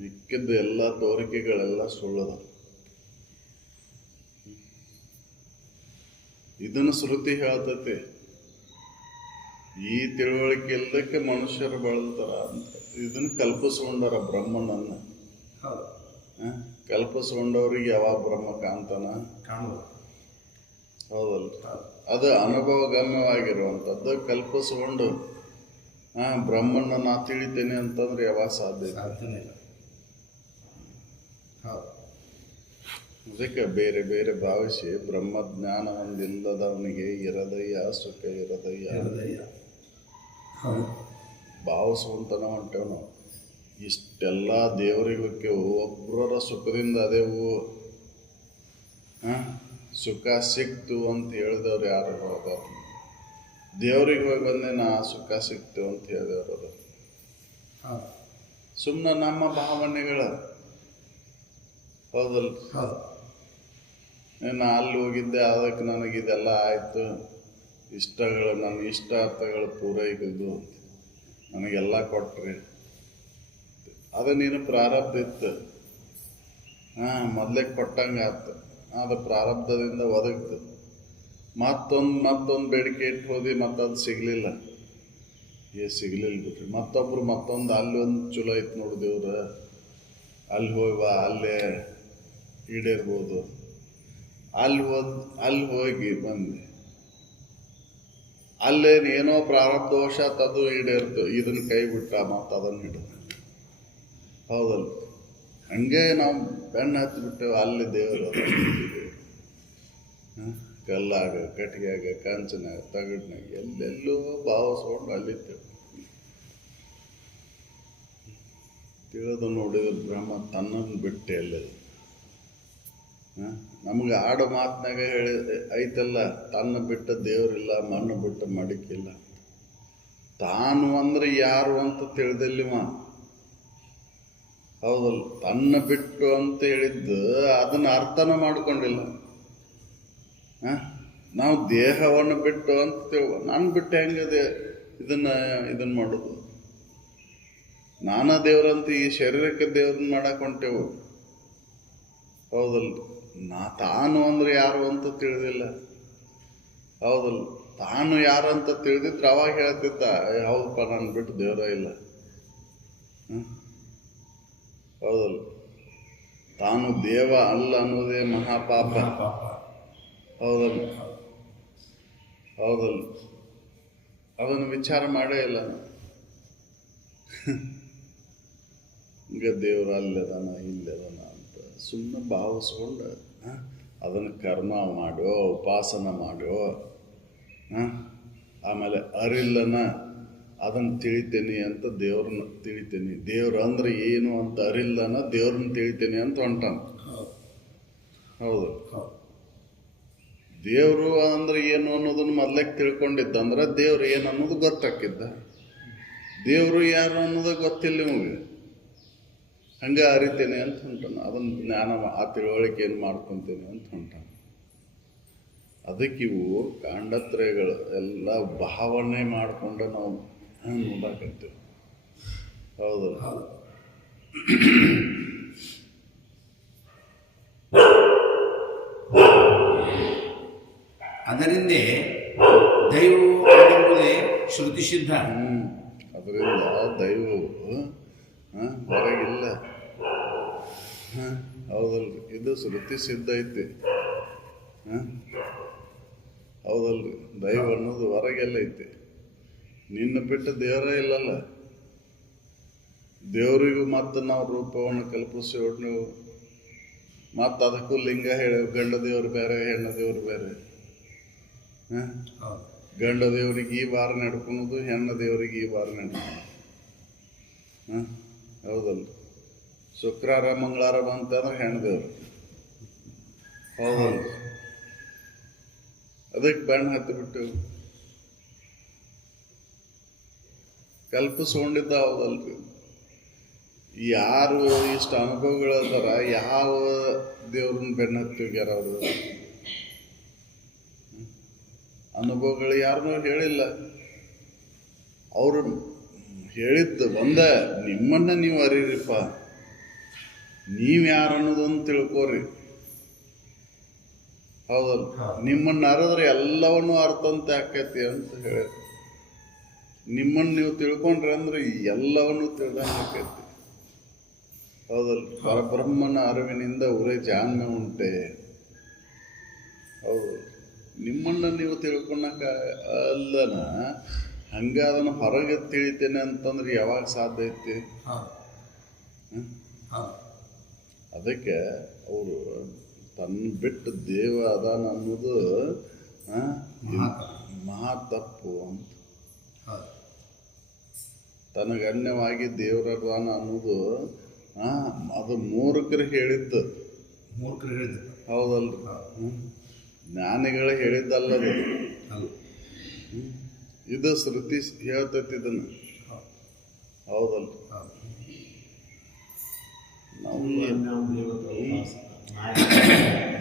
ಮಿಕ್ಕಿದ್ದು ಎಲ್ಲ ತೋರಿಕೆಗಳೆಲ್ಲ ಸುಳ್ಳದ. ಇದನ್ನು ಶ್ರುತಿ ಹೇಳ್ತೈತಿ. ಈ ತಿಳುವಳಿಕೆ ಇಲ್ಲದಕ್ಕೆ ಮನುಷ್ಯರು ಬಳಲ್ತಾರ ಅಂತ. ಇದನ್ನು ಕಲ್ಪಿಸ್ಕೊಂಡಾರ ಬ್ರಹ್ಮನನ್ನ. ಕಲ್ಪಿಸ್ಕೊಂಡವ್ರಿಗೆ ಯಾವಾಗ ಬ್ರಹ್ಮ ಕಾಣ್ತಾನ? ಹೌದಲ್ಲ? ಅದು ಅನುಭವಗಮ್ಯವಾಗಿರುವಂಥದ್ದು. ಕಲ್ಪಿಸ್ಕೊಂಡು ಬ್ರಹ್ಮನ್ನ ನಾ ತಿಳಿತೇನೆ ಅಂತಂದ್ರೆ ಯಾವಾಗ ಸಾಧ್ಯನೇ ಇಲ್ಲ. ಅದಕ್ಕೆ ಬೇರೆ ಬೇರೆ ಭಾವಿಸಿ ಬ್ರಹ್ಮಜ್ಞಾನ ಒಂದಿಲ್ಲದವನಿಗೆ ಇರದಯ್ಯ ಸುಖ ಇರದಯ್ಯ ಭಾವಿಸ್ಕೊಂತನ ಹೊಂಟೇವ್ ನಾವು. ಇಷ್ಟೆಲ್ಲ ದೇವರಿಗೆ ಒಬ್ಬರ ಸುಖದಿಂದ ಅದೇವು ಸುಖ ಸಿಕ್ತು ಅಂತ ಹೇಳಿದವ್ರು ಯಾರು ಅದಾರ? ದೇವ್ರಿಗೆ ಹೋಗಿ ಬಂದೆ ನಾ ಸುಖ ಸಿಕ್ತು ಅಂತ ಹೇಳಿದವ್ರು ಅದಾರ. ಸುಮ್ಮನೆ ನಮ್ಮ ಭಾವನೆಗಳ. ಹೌದಲ್ಲ? ನಾ ಅಲ್ಲಿ ಹೋಗಿದ್ದೆ, ಅದಕ್ಕೆ ನನಗಿದೆಲ್ಲ ಆಯಿತು, ಇಷ್ಟಗಳು, ನನ್ನ ಇಷ್ಟಾರ್ಥಗಳು ಪೂರೈಸಿದ್ದು, ನನಗೆಲ್ಲ ಕೊಟ್ರಿ. ಅದು ನೀನು ಪ್ರಾರಬ್ಧ ಇತ್ತು. ಮೊದಲೇ ಕೊಟ್ಟಂಗೆ ಆಯ್ತು. ಅದು ಪ್ರಾರಬ್ಧದಿಂದ ಒದಗ್ತು. ಮತ್ತೊಂದು ಬೇಡಿಕೆ ಇಟ್ಟು ಹೋದಿ, ಮತ್ತದು ಸಿಗಲಿಲ್ಲ. ಸಿಗಲಿಲ್ಲ ಬಿಟ್ರಿ. ಮತ್ತೊಬ್ರು ಮತ್ತೊಂದು ಅಲ್ಲಿ ಒಂದು ಚಲೋ ಐತೆ ನೋಡಿ ದೇವ್ರ, ಅಲ್ಲಿ ಹೋಗಿ ಬಾ, ಅಲ್ಲೇ ಈಡೇರ್ಬೋದು. ಅಲ್ಲಿ ಹೋಗಿ ಬಂದೆ, ಅಲ್ಲೇನೇನೋ ಪ್ರಾರಬ್ಧವಶಾತ್ ಅದು ಈಡೇರ್ತು. ಇದನ್ನು ಕೈ ಬಿಟ್ಟ ಮತ್ತು ಅದನ್ನು ಹಿಡಿದ. ಹೌದಲ್ಲ? ಹಂಗೆ ನಾವು ಬೆನ್ನು ಹತ್ತಿ ಬಿಟ್ಟೇವೆ. ಅಲ್ಲಿ ದೇವರು ಕಲ್ಲಾಗ ಕಟ್ಟಿಗೆಯಾಗ ಕಂಚನಾಗ ತಗಡ್ನಾಗ ಎಲ್ಲೆಲ್ಲೋ ಭಾವಿಸ್ಕೊಂಡು ಅಲ್ಲಿತ್ತೇವೆ. ತಿಳಿದು ನೋಡಿದ್ರೆ ಬ್ರಹ್ಮ ತನ್ನನ್ನು ಬಿಟ್ಟೆ ಅಲ್ಲದು. ನಮ್ಗೆ ಆಡೋ ಮಾತಿನಾಗ ಹೇಳಿ ಐತಲ್ಲ, ತನ್ನ ಬಿಟ್ಟ ದೇವರಿಲ್ಲ, ಮಣ್ಣು ಬಿಟ್ಟ ಮಡಿಕಿಲ್ಲ. ತಾನು ಅಂದ್ರೆ ಯಾರು ಅಂತ ತಿಳಿದಿಲ್ಲಿವ. ಹೌದಲ್ಲ, ತನ್ನ ಬಿಟ್ಟು ಅಂತ ಹೇಳಿದ್ದು ಅದನ್ನ ಅರ್ಥನ ಮಾಡ್ಕೊಂಡಿಲ್ಲ. ನಾವು ದೇಹವನ್ನು ಬಿಟ್ಟು ಅಂತ ನಾನು ಬಿಟ್ಟು ಹೆಂಗದೆ ಇದನ್ನ ಮಾಡೋದು? ನಾನಾ ದೇವ್ರಂತ ಈ ಶರೀರಕ್ಕೆ ದೇವ್ರನ್ನ ಮಾಡಕ್ ಹೊಂಟೇವು. ಹೌದಲ್ಲ, ತಾನು ಅಂದ್ರೆ ಯಾರು ಅಂತ ತಿಳಿದಿಲ್ಲ. ಹೌದಲ್ಲ, ತಾನು ಯಾರು ಅಂತ ತಿಳಿದಿದ್ರೆ ಅವಾಗ ಹೇಳ್ತಿದ್ದ, ಹೌದಪ್ಪ ನಾನು ಬಿಟ್ಟು ದೇವರ ಇಲ್ಲ. ಹೌದಲ್ಲ, ತಾನು ದೇವ ಅಲ್ಲ ಅನ್ನೋದೇ ಮಹಾಪಾಪ. ಹೌದಲ್ಲ, ಹೌದಲ್ಲ, ಅದನ್ನು ವಿಚಾರ ಮಾಡೇ ಇಲ್ಲ. ಈಗ ದೇವ್ರ ಅಲ್ಲದನ ಇಲ್ಲದನ ಅಂತ ಸುಮ್ಮನೆ ಭಾವಿಸ್ಕೊಂಡು ಅದನ್ನು ಕರ್ಮ ಮಾಡೋ, ಉಪಾಸನ ಮಾಡೋ, ಆಮೇಲೆ ಅರಿಲ್ಲನ ಅದನ್ನು ತಿಳಿತೇನೆ ಅಂತ ದೇವ್ರನ್ನ ತಿಳಿತೇನೆ. ದೇವ್ರು ಅಂದ್ರೆ ಏನು ಅಂತ ಅರಿಲ್ಲನ ದೇವ್ರನ್ನ ತಿಳಿತೇನೆ ಅಂತ ಹೊಂಟಾನ. ಹೌದು, ದೇವರು ಅಂದ್ರೆ ಏನು ಅನ್ನೋದನ್ನ ಮೊದ್ಲಕ್ಕೆ ತಿಳ್ಕೊಂಡಿದ್ದ ಅಂದ್ರೆ ದೇವ್ರು ಏನು ಅನ್ನೋದು ಗೊತ್ತಾಕಿದ್ದ. ದೇವರು ಯಾರು ಅನ್ನೋದು ಗೊತ್ತಿಲ್ಲ ನಿಮಗೆ, ಹಂಗೆ ಅರಿತೇನೆ ಅಂತ ಹೊಂಟಾನ. ಅದನ್ನು ಜ್ಞಾನ ಆ ತಿಳುವಳಿಕೆಯನ್ನು ಮಾಡ್ಕೊತೇನೆ ಅಂತ ಹೊಂಟಾನ. ಅದಕ್ಕಿವು ಕಾಂಡತ್ರಯಗಳು ಎಲ್ಲ ಭಾವನೆ ಮಾಡಿಕೊಂಡು ನಾವು ನೋಡಾಕತ್ತೀವಿ. ಹೌದಲ್ಲ, ಅದರಿಂದ ದೈವವು ಎಂಬುದೇ ಶ್ರುತಿ ಸಿದ್ಧ. ಅದರಿಂದ ದೈವವು ಹೊರಗಿಲ್ಲ. ಹೌದಲ್ರಿ, ಇದು ಶ್ರುತಿ ಸಿದ್ಧ ಐತಿ. ಹೌದಲ್ರಿ, ದೈವ ಅನ್ನೋದು ಹೊರಗೆಲ್ಲ ಐತಿ. ನಿನ್ನ ಬಿಟ್ಟು ದೇವರೇ ಇಲ್ಲಲ್ಲ. ದೇವರಿಗೂ ಮತ್ತು ನಾವು ರೂಪವನ್ನು ಕಲ್ಪಿಸೋಣ. ಮತ್ತು ಅದಕ್ಕೂ ಲಿಂಗ ಹೇಳಿ, ಗಂಡ ದೇವರು ಬೇರೆ, ಹೆಣ್ಣು ದೇವರು ಬೇರೆ. ಗಂಡ ದೇವರಿಗೆ ಈ ವಾರ ನಡ್ಕೊಳೋದು, ಹೆಣ್ಣು ದೇವರಿಗೆ ಈ ವಾರ ನಡ್ಕೊಳೋದು. ಹೌದಲ್ಲ, ಶುಕ್ರವಾರ ಮಂಗಳವಾರ ಬಂತಂದ್ರೆ ಹೆಣ್ಣು ದೇವರು. ಹೌದಲ್ಲ, ಅದಕ್ಕೆ ಬಣ್ಣ ಹತ್ತಿ ಬಿಟ್ಟು ಕಲ್ಪಿಸ್ಕೊಂಡಿದ್ದ. ಹೌದಲ್ರಿ, ಯಾರು ಇಷ್ಟು ಅನುಭವಗಳದಾರ, ಯಾವ ದೇವ್ರನ್ನ ಬೆನ್ನ ಹತ್ತಿಗ್ಯಾರ ಅವರು? ಅನುಭವಗಳು ಯಾರನ್ನೂ ಹೇಳಿಲ್ಲ. ಅವರು ಹೇಳಿದ್ದು ಒಂದ, ನಿಮ್ಮನ್ನ ನೀವು ಅರಿರಿಪ್ಪ, ನೀವು ಯಾರು ಅನ್ನೋದೊಂದು ತಿಳ್ಕೋರಿ. ಹೌದಲ್ಲ, ನಿಮ್ಮನ್ನ ಅರಿದ್ರೆ ಎಲ್ಲವನ್ನೂ ಅರ್ಥಂತೆ ಆಕೈತಿ ಅಂತ ಹೇಳಿ. ನಿಮ್ಮನ್ನು ನೀವು ತಿಳ್ಕೊಂಡ್ರೆ ಅಂದ್ರೆ ಎಲ್ಲವನ್ನೂ ತಿಳ್ದಂಗೆ ಆಕೈತಿ. ಹೌದಲ್ಲ, ಪರಬ್ರಹ್ಮನ ಅರಿವಿನಿಂದ ಉರೇ ಜಾನ್ಮ ಉಂಟೆ. ಹೌದು, ನಿಮ್ಮನ್ನ ನೀವು ತಿಳ್ಕೊಳಕ ಅಲ್ಲನ ಹಂಗ ಅದನ್ನು ಹೊರಗೆ ತಿಳಿತೇನೆ ಅಂತಂದ್ರೆ ಯಾವಾಗ ಸಾಧ್ಯ ಐತಿ? ಅದಕ್ಕೆ ಅವರು ತನ್ನ ಬಿಟ್ಟು ದೇವ ಅದಾನ ಅನ್ನೋದು ಮಹಾ ತಪ್ಪು ಅಂತ. ತನಗನ್ಯವಾಗಿ ದೇವರದಾನ ಅನ್ನೋದು ಅದು ಮೂರ್ಖರು ಹೇಳಿದ್ದು. ಹೌದಲ್ರಿ, ಜ್ಞಾನಿಗಳು ಹೇಳಿದ್ದಲ್ಲದು. ಇದು ಶ್ರುತಿ ಹೇಳ್ತೈತಿ ಇದನ್ನು. ಹೌದಲ್ರಿ,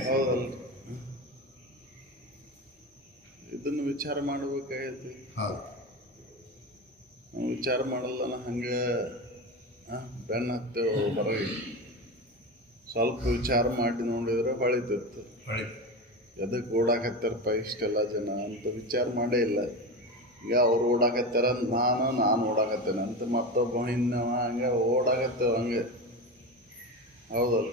ಹೌದಲ್ರಿ, ಇದನ್ನು ವಿಚಾರ ಮಾಡಬೇಕಾಗೈತಿ. ನಾವು ವಿಚಾರ ಮಾಡಲ್ಲ, ಹಂಗೆ ಬೆನ್ನ ಹತ್ತೇವೆ ಹೊರಗೆ. ಸ್ವಲ್ಪ ವಿಚಾರ ಮಾಡಿ ನೋಡಿದ್ರೆ ಹೊಳಿತಿತ್ತು. ಎದಕ್ಕೆ ಓಡಾಕತ್ತಾರಪ್ಪ ಇಷ್ಟೆಲ್ಲ ಜನ ಅಂತ ವಿಚಾರ ಮಾಡೇ ಇಲ್ಲ. ಈಗ ಅವ್ರು ಓಡಾಕತ್ತಾರ, ನಾನು ಓಡಾಕತ್ತೇನೆ ಅಂತ ಮತ್ತೊಬ್ಬ ಇನ್ನವ ಹಂಗೆ ಓಡಾಕತ್ತೇವೆ ಹಂಗೆ. ಹೌದಲ್ಲ,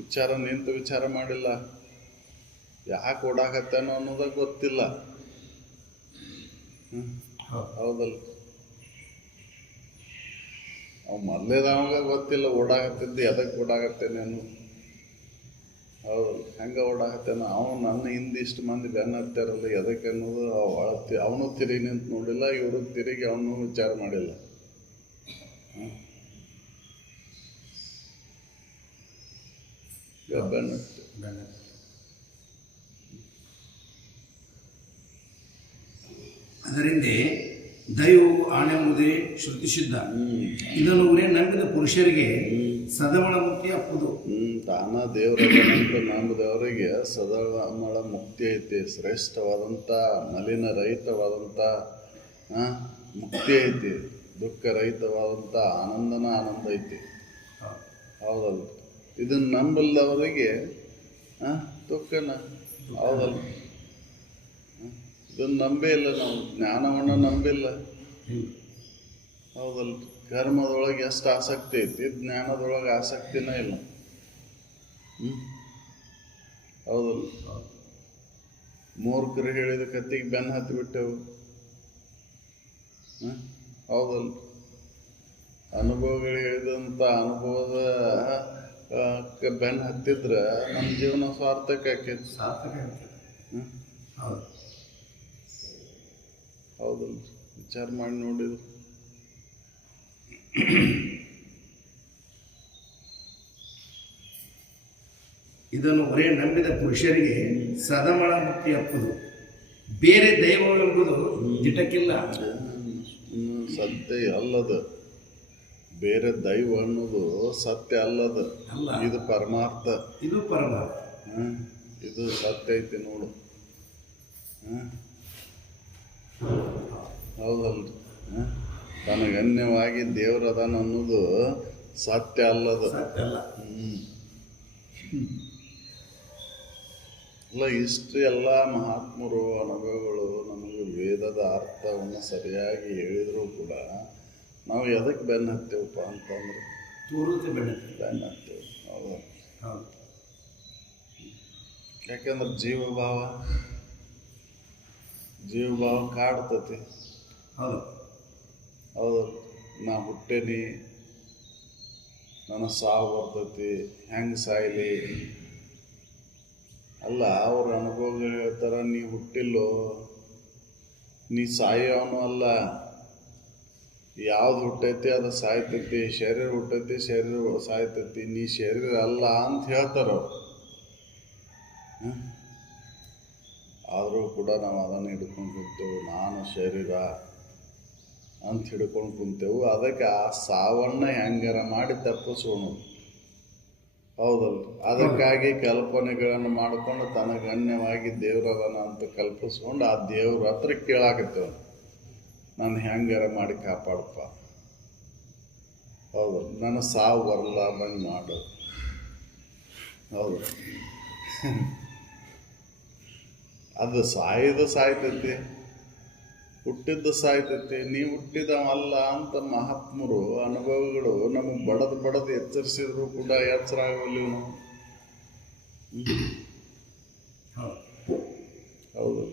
ವಿಚಾರ ನಿಂತು ವಿಚಾರ ಮಾಡಿಲ್ಲ. ಯಾಕೆ ಓಡಾಕತ್ತೇನೋ ಅನ್ನೋದಾಗ ಗೊತ್ತಿಲ್ಲ. ಹೌದಲ್ಲ, ಅವ್ ಮೊದಲೇದವಾಗ ಗೊತ್ತಿಲ್ಲ ಓಡಾಕತ್ತಿದ್ದು, ಎದಕ್ಕೆ ಓಡಾಕತ್ತೇನೆ ಅನ್ನೋ. ಹೌದು ಹೆಂಗೆ ಓಡಾಕತ್ತೇನ ಅವನು ನನ್ನ ಹಿಂದೆ ಇಷ್ಟು ಮಂದಿ ಬೆನ್ನ ಹತ್ತಾರಲ್ಲ ಎದಕ್ಕೆ ಅನ್ನೋದು ಅವನು ತಿರುಗಿ ನಿಂತು ನೋಡಿಲ್ಲ, ಇವರು ತಿರುಗಿ ಅವನು ವಿಚಾರ ಮಾಡಿಲ್ಲ. ಬೆನ್ನ ಅದರಿಂದ ದೈವವು ಆಣೆಂಬುದೇ ಶ್ರುತಿಸಿದ್ದ, ಇದನ್ನು ಉರೇ ನಂಬಿದ ಪುರುಷರಿಗೆ ಸದಮಳ ಮುಕ್ತಿ ಅಪ್ಪುದು. ತಾನ ದೇವರಂತ ನಂಬಿದವರಿಗೆ ಸದಮಳ ಮುಕ್ತಿ ಐತಿ, ಶ್ರೇಷ್ಠವಾದಂಥ ಮಲಿನ ರಹಿತವಾದಂಥ ಮುಕ್ತಿ ಐತಿ, ದುಃಖ ರಹಿತವಾದಂಥ ಆನಂದನ ಆನಂದ ಐತಿ. ಹೌದಲ್ಲ, ಇದನ್ನು ನಂಬಲ್ಲವರಿಗೆ ದುಃಖನ. ಹೌದಲ್ಲ, ಇದನ್ನು ನಂಬೇ ಇಲ್ಲ ನಾವು, ಜ್ಞಾನವನ್ನು ನಂಬಿಲ್ಲ. ಹೌದಲ್ಲ, ಕರ್ಮದೊಳಗೆ ಎಷ್ಟು ಆಸಕ್ತಿ ಐತಿ, ಜ್ಞಾನದೊಳಗೆ ಆಸಕ್ತಿನೇ ಇಲ್ಲ. ಹೌದಲ್ಲ, ಮೂರ್ಖರು ಹೇಳಿದ ಕತ್ತಿಗೆ ಬೆನ್ನು ಹತ್ತಿ ಬಿಟ್ಟೆವು. ಹೌದಲ್ಲ, ಅನುಭವಗಳು ಹೇಳಿದಂಥ ಅನುಭವದ ಬೆನ್ನು ಹತ್ತಿದ್ರೆ ನಮ್ಮ ಜೀವನ ಸಾರ್ಥಕ ಆಕೈತಿ. ಹೌದಲ್ಲ, ವಿಚಾರ ಮಾಡಿ ನೋಡಿದ್ರು. ಇದನ್ನು ಒರೇ ನಂಬಿದ ಪುರುಷರಿಗೆ ಸದಮಳ ಮುಕ್ತಿ ಅಪ್ಪುದು. ಬೇರೆ ದೈವವೆಂಬುದು ದಿಟಕ್ಕಿಲ್ಲ. ಸತ್ಯ ಅಲ್ಲದ, ಬೇರೆ ದೈವ ಅನ್ನೋದು ಸತ್ಯ ಅಲ್ಲದ, ಇದು ಪರಮಾರ್ಥ. ಇದು ಪರಮಾರ್ಥ. ಇದು ಸತ್ಯ ಐತಿ ನೋಡು. ಹೌದಲ್ರಿ, ತನಗನ್ಯವಾಗಿ ದೇವರದಾನ ಅನ್ನೋದು ಸತ್ಯ ಅಲ್ಲದ. ಅಲ್ಲ, ಇಷ್ಟು ಎಲ್ಲ ಮಹಾತ್ಮರು ಅನುಭವಗಳು ನಮಗೆ ವೇದದ ಅರ್ಥವನ್ನು ಸರಿಯಾಗಿ ಹೇಳಿದರೂ ಕೂಡ ನಾವು ಎದಕ್ಕೆ ಬೆನ್ನು ಹತ್ತೇವಪ್ಪ ಅಂತಂದ್ರೆ ಬೆನ್ನು ಹತ್ತೇವೆ. ಹೌದು, ಯಾಕೆಂದ್ರೆ ಜೀವಭಾವ ಕಾಡ್ತತಿ. ಹೌದು, ನಾ ಹುಟ್ಟೇನಿ, ನನ್ನ ಸಾವು ಬರ್ತೈತಿ, ಹೆಂಗೆ ಸಾಯ್ಲಿ. ಅಲ್ಲ, ಅವ್ರ ಅನುಭವಗಳು ಹೇಳ್ತಾರ, ನೀ ಹುಟ್ಟಿಲ್ಲೋ, ನೀ ಸಾಯೋನು ಅಲ್ಲ, ಯಾವ್ದು ಹುಟ್ಟೈತಿ ಅದು ಸಾಯ್ತೈತಿ, ಶರೀರ ಹುಟ್ಟೈತಿ ಶರೀರ ಸಾಯ್ತೈತಿ, ನೀ ಶರೀರ ಅಲ್ಲ ಅಂತ ಹೇಳ್ತಾರ ಅವ್ರು. ಆದರೂ ಕೂಡ ನಾವು ಅದನ್ನು ಹಿಡ್ಕೊಂಡು ಕುಂತೇವು, ನಾನು ಶರೀರ ಅಂತ ಹಿಡ್ಕೊಂಡು ಕುಂತೇವು. ಅದಕ್ಕೆ ಆ ಸಾವನ್ನು ಹೆಂಗಾರ ಮಾಡಿ ತಪ್ಪಿಸೋಣ. ಹೌದಲ್ಲ, ಅದಕ್ಕಾಗಿ ಕಲ್ಪನೆಗಳನ್ನು ಮಾಡಿಕೊಂಡು ತನಗನ್ಯವಾಗಿ ದೇವ್ರದನ ಅಂತ ಕಲ್ಪಿಸ್ಕೊಂಡು ಆ ದೇವ್ರ ಹತ್ರ ಕೇಳಾಕತ್ತೇವ, ನಾನು ಹೆಂಗಾರ ಮಾಡಿ ಕಾಪಾಡಪ್ಪ. ಹೌದಲ್ಲ, ನನ್ನ ಸಾವು ಬರಲಾರ್ದಂಗೆ ಮಾಡು. ಹೌದು, ಅದು ಸಾಯ್ತೈತಿ, ಹುಟ್ಟಿದ್ದು ಸಾಯ್ತೈತಿ, ನೀ ಹುಟ್ಟಿದವಲ್ಲ ಅಂತ ಮಹಾತ್ಮರು ಅನುಭವಗಳು ನಮಗೆ ಬಡದು ಎಚ್ಚರಿಸಿದ್ರು ಕೂಡ ಎಚ್ಚರ ಆಗೋಲ್ಲ ನಾವು. ಹೌದು,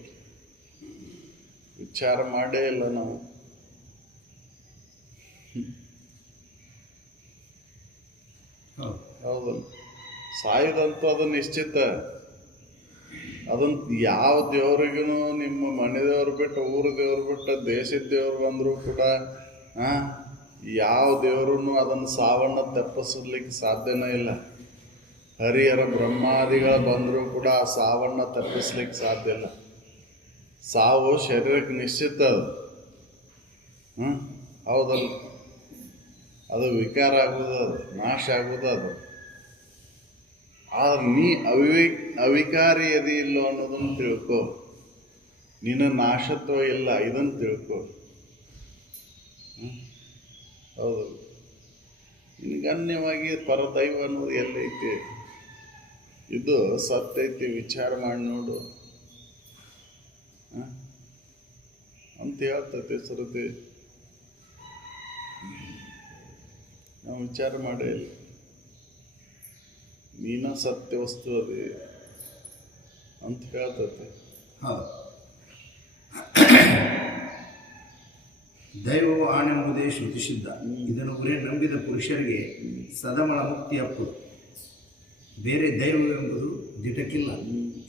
ವಿಚಾರ ಮಾಡೇ ಇಲ್ಲ ನಾವು. ಹೌದಲ್ಲ, ಸಾಯುದಂತೂ ಅದು ನಿಶ್ಚಿತ. ಅದನ್ನು ಯಾವ ದೇವ್ರಿಗೂ ನಿಮ್ಮ ಮನೆ ದೇವ್ರು ಬಿಟ್ಟು, ಊರ ದೇವ್ರು ಬಿಟ್ಟು, ದೇಶದ ದೇವ್ರು ಬಂದರೂ ಕೂಡ ಯಾವ ದೇವ್ರೂ ಅದನ್ನು ಸಾವನ್ನು ತಪ್ಪಿಸಲಿಕ್ಕೆ ಸಾಧ್ಯನೇ ಇಲ್ಲ. ಹರಿಹರ ಬ್ರಹ್ಮಾದಿಗಳು ಬಂದರೂ ಕೂಡ ಆ ಸಾವನ್ನು ತಪ್ಪಿಸ್ಲಿಕ್ಕೆ ಸಾಧ್ಯ ಇಲ್ಲ. ಸಾವು ಶರೀರಕ್ಕೆ ನಿಶ್ಚಿತ ಅದು. ಹೌದಲ್ಲ, ಅದು ವಿಕಾರ ಆಗುವುದು, ಅದು ನಾಶ ಆಗುವುದು ಅದು. ಆದ್ರೆ ನೀ ಅವಿಕಾರಿ ಎದಿ ಇಲ್ಲೋ ಅನ್ನೋದನ್ನು ತಿಳ್ಕೊ, ನಿನ್ನ ನಾಶತ್ವ ಇಲ್ಲ ಇದನ್ನು ತಿಳ್ಕೊ. ಹೌದು, ನಿನಗನ್ಯವಾಗಿ ಪರದೈವ ಅನ್ನೋದು ಎಲ್ಲೈತಿ, ಇದು ಸತ್ಯ ಐತಿ, ವಿಚಾರ ಮಾಡಿ ನೋಡು ಅಂತ ಹೇಳ್ತೈತೆ ಸರತಿ. ನಾವು ವಿಚಾರ ಮಾಡೇ ಇಲ್ಲ, ನೀನ ಸತ್ಯ ವಸ್ತು ಅದೇ ಅಂತ ಹೇಳ್ತೈತೆ. ದೈವವು ಆಣೆಂಬುದೇ ಶ್ರುತಿಸಿದ್ದ, ಇದನ್ನು ಗುರಿ ನಂಬಿದ ಪುರುಷರಿಗೆ ಸದಮಳ ಮುಕ್ತಿ ಅಪ್ಪು. ಬೇರೆ ದೈವವೆಂಬುದು ದಿಟಕ್ಕಿಲ್ಲ.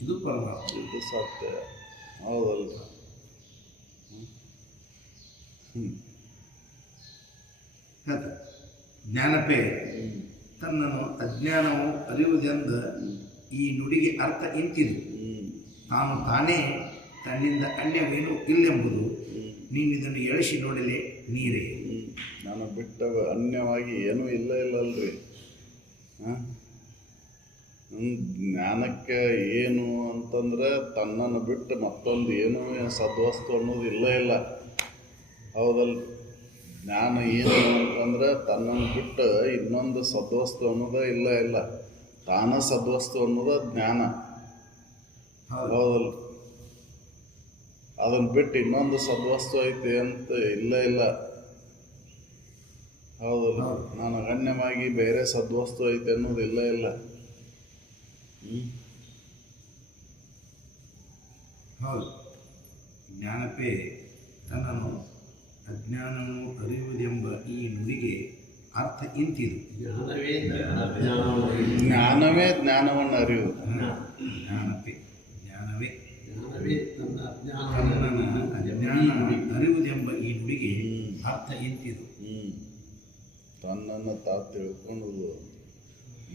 ಇದು ಪರಮಾತ್ಮ. ಇದು ಸತ್ಯ. ಹೌದಲ್ಲ. ಹೇಳ್ತಾರೆ ಜ್ಞಾನಪೇ ತನ್ನನ್ನು ಅಜ್ಞಾನವು ಅರಿಯುವುದೆಂದ ಈ ನುಡಿಗೆ ಅರ್ಥ ಇಂತಿದು. ತಾನು ತಾನೇ ತನ್ನಿಂದ ಅನ್ಯವೇನು ಇಲ್ಲೆಂಬುದು ನೀನಿದನ್ನು ಎಳಿಸಿ ನೋಡಲೇ ನೀರೇ. ನಾನು ಬಿಟ್ಟ ಅನ್ಯವಾಗಿ ಏನೂ ಇಲ್ಲಲ್ರಿ. ಜ್ಞಾನಕ್ಕೆ ಏನು ಅಂತಂದ್ರೆ ತನ್ನನ್ನು ಬಿಟ್ಟು ಮತ್ತೊಂದು ಏನೂ ಸದ್ವಸ್ತು ಅನ್ನೋದು ಇಲ್ಲ. ಹೌದಲ್ಲ. ಜ್ಞಾನ ಏನು ಅಂತಂದ್ರೆ ತನ್ನನ್ನು ಬಿಟ್ಟು ಇನ್ನೊಂದು ಸದ್ವಸ್ತು ಅನ್ನೋದೇ ಇಲ್ಲ. ತಾನ ಸದ್ವಸ್ತು ಅನ್ನೋದು ಜ್ಞಾನ. ಹೌದಲ್ಲ. ಅದನ್ನು ಬಿಟ್ಟು ಇನ್ನೊಂದು ಸದ್ವಸ್ತು ಐತಿ ಅಂತ ಇಲ್ಲ. ಹೌದಲ್ಲ. ನಾನು ಅನ್ಯವಾಗಿ ಬೇರೆ ಸದ್ವಸ್ತು ಐತೆ ಅನ್ನೋದು ಇಲ್ಲ. ಹೌದು. ಜ್ಞಾನಪೇ ತನ್ನನ್ನು ಅಜ್ಞಾನವು ಅರಿಯುವುದೆಂಬ ಈ ನುಡಿಗೆ ಅರ್ಥ ಇಂತಿದು. ಜ್ಞಾನವೇ ಜ್ಞಾನವನ್ನು ಅರಿಯುವುದು. ಜ್ಞಾನವೇ ತನ್ನನ್ನು ಅಜ್ಞಾನ ಅರಿಯುವುದೆಂಬ ಈ ನುಡಿಗೆ ಅರ್ಥ ಇಂತಿದು. ತನ್ನನ್ನು ತಿಳ್ಕೊಳ್ಳೋದು.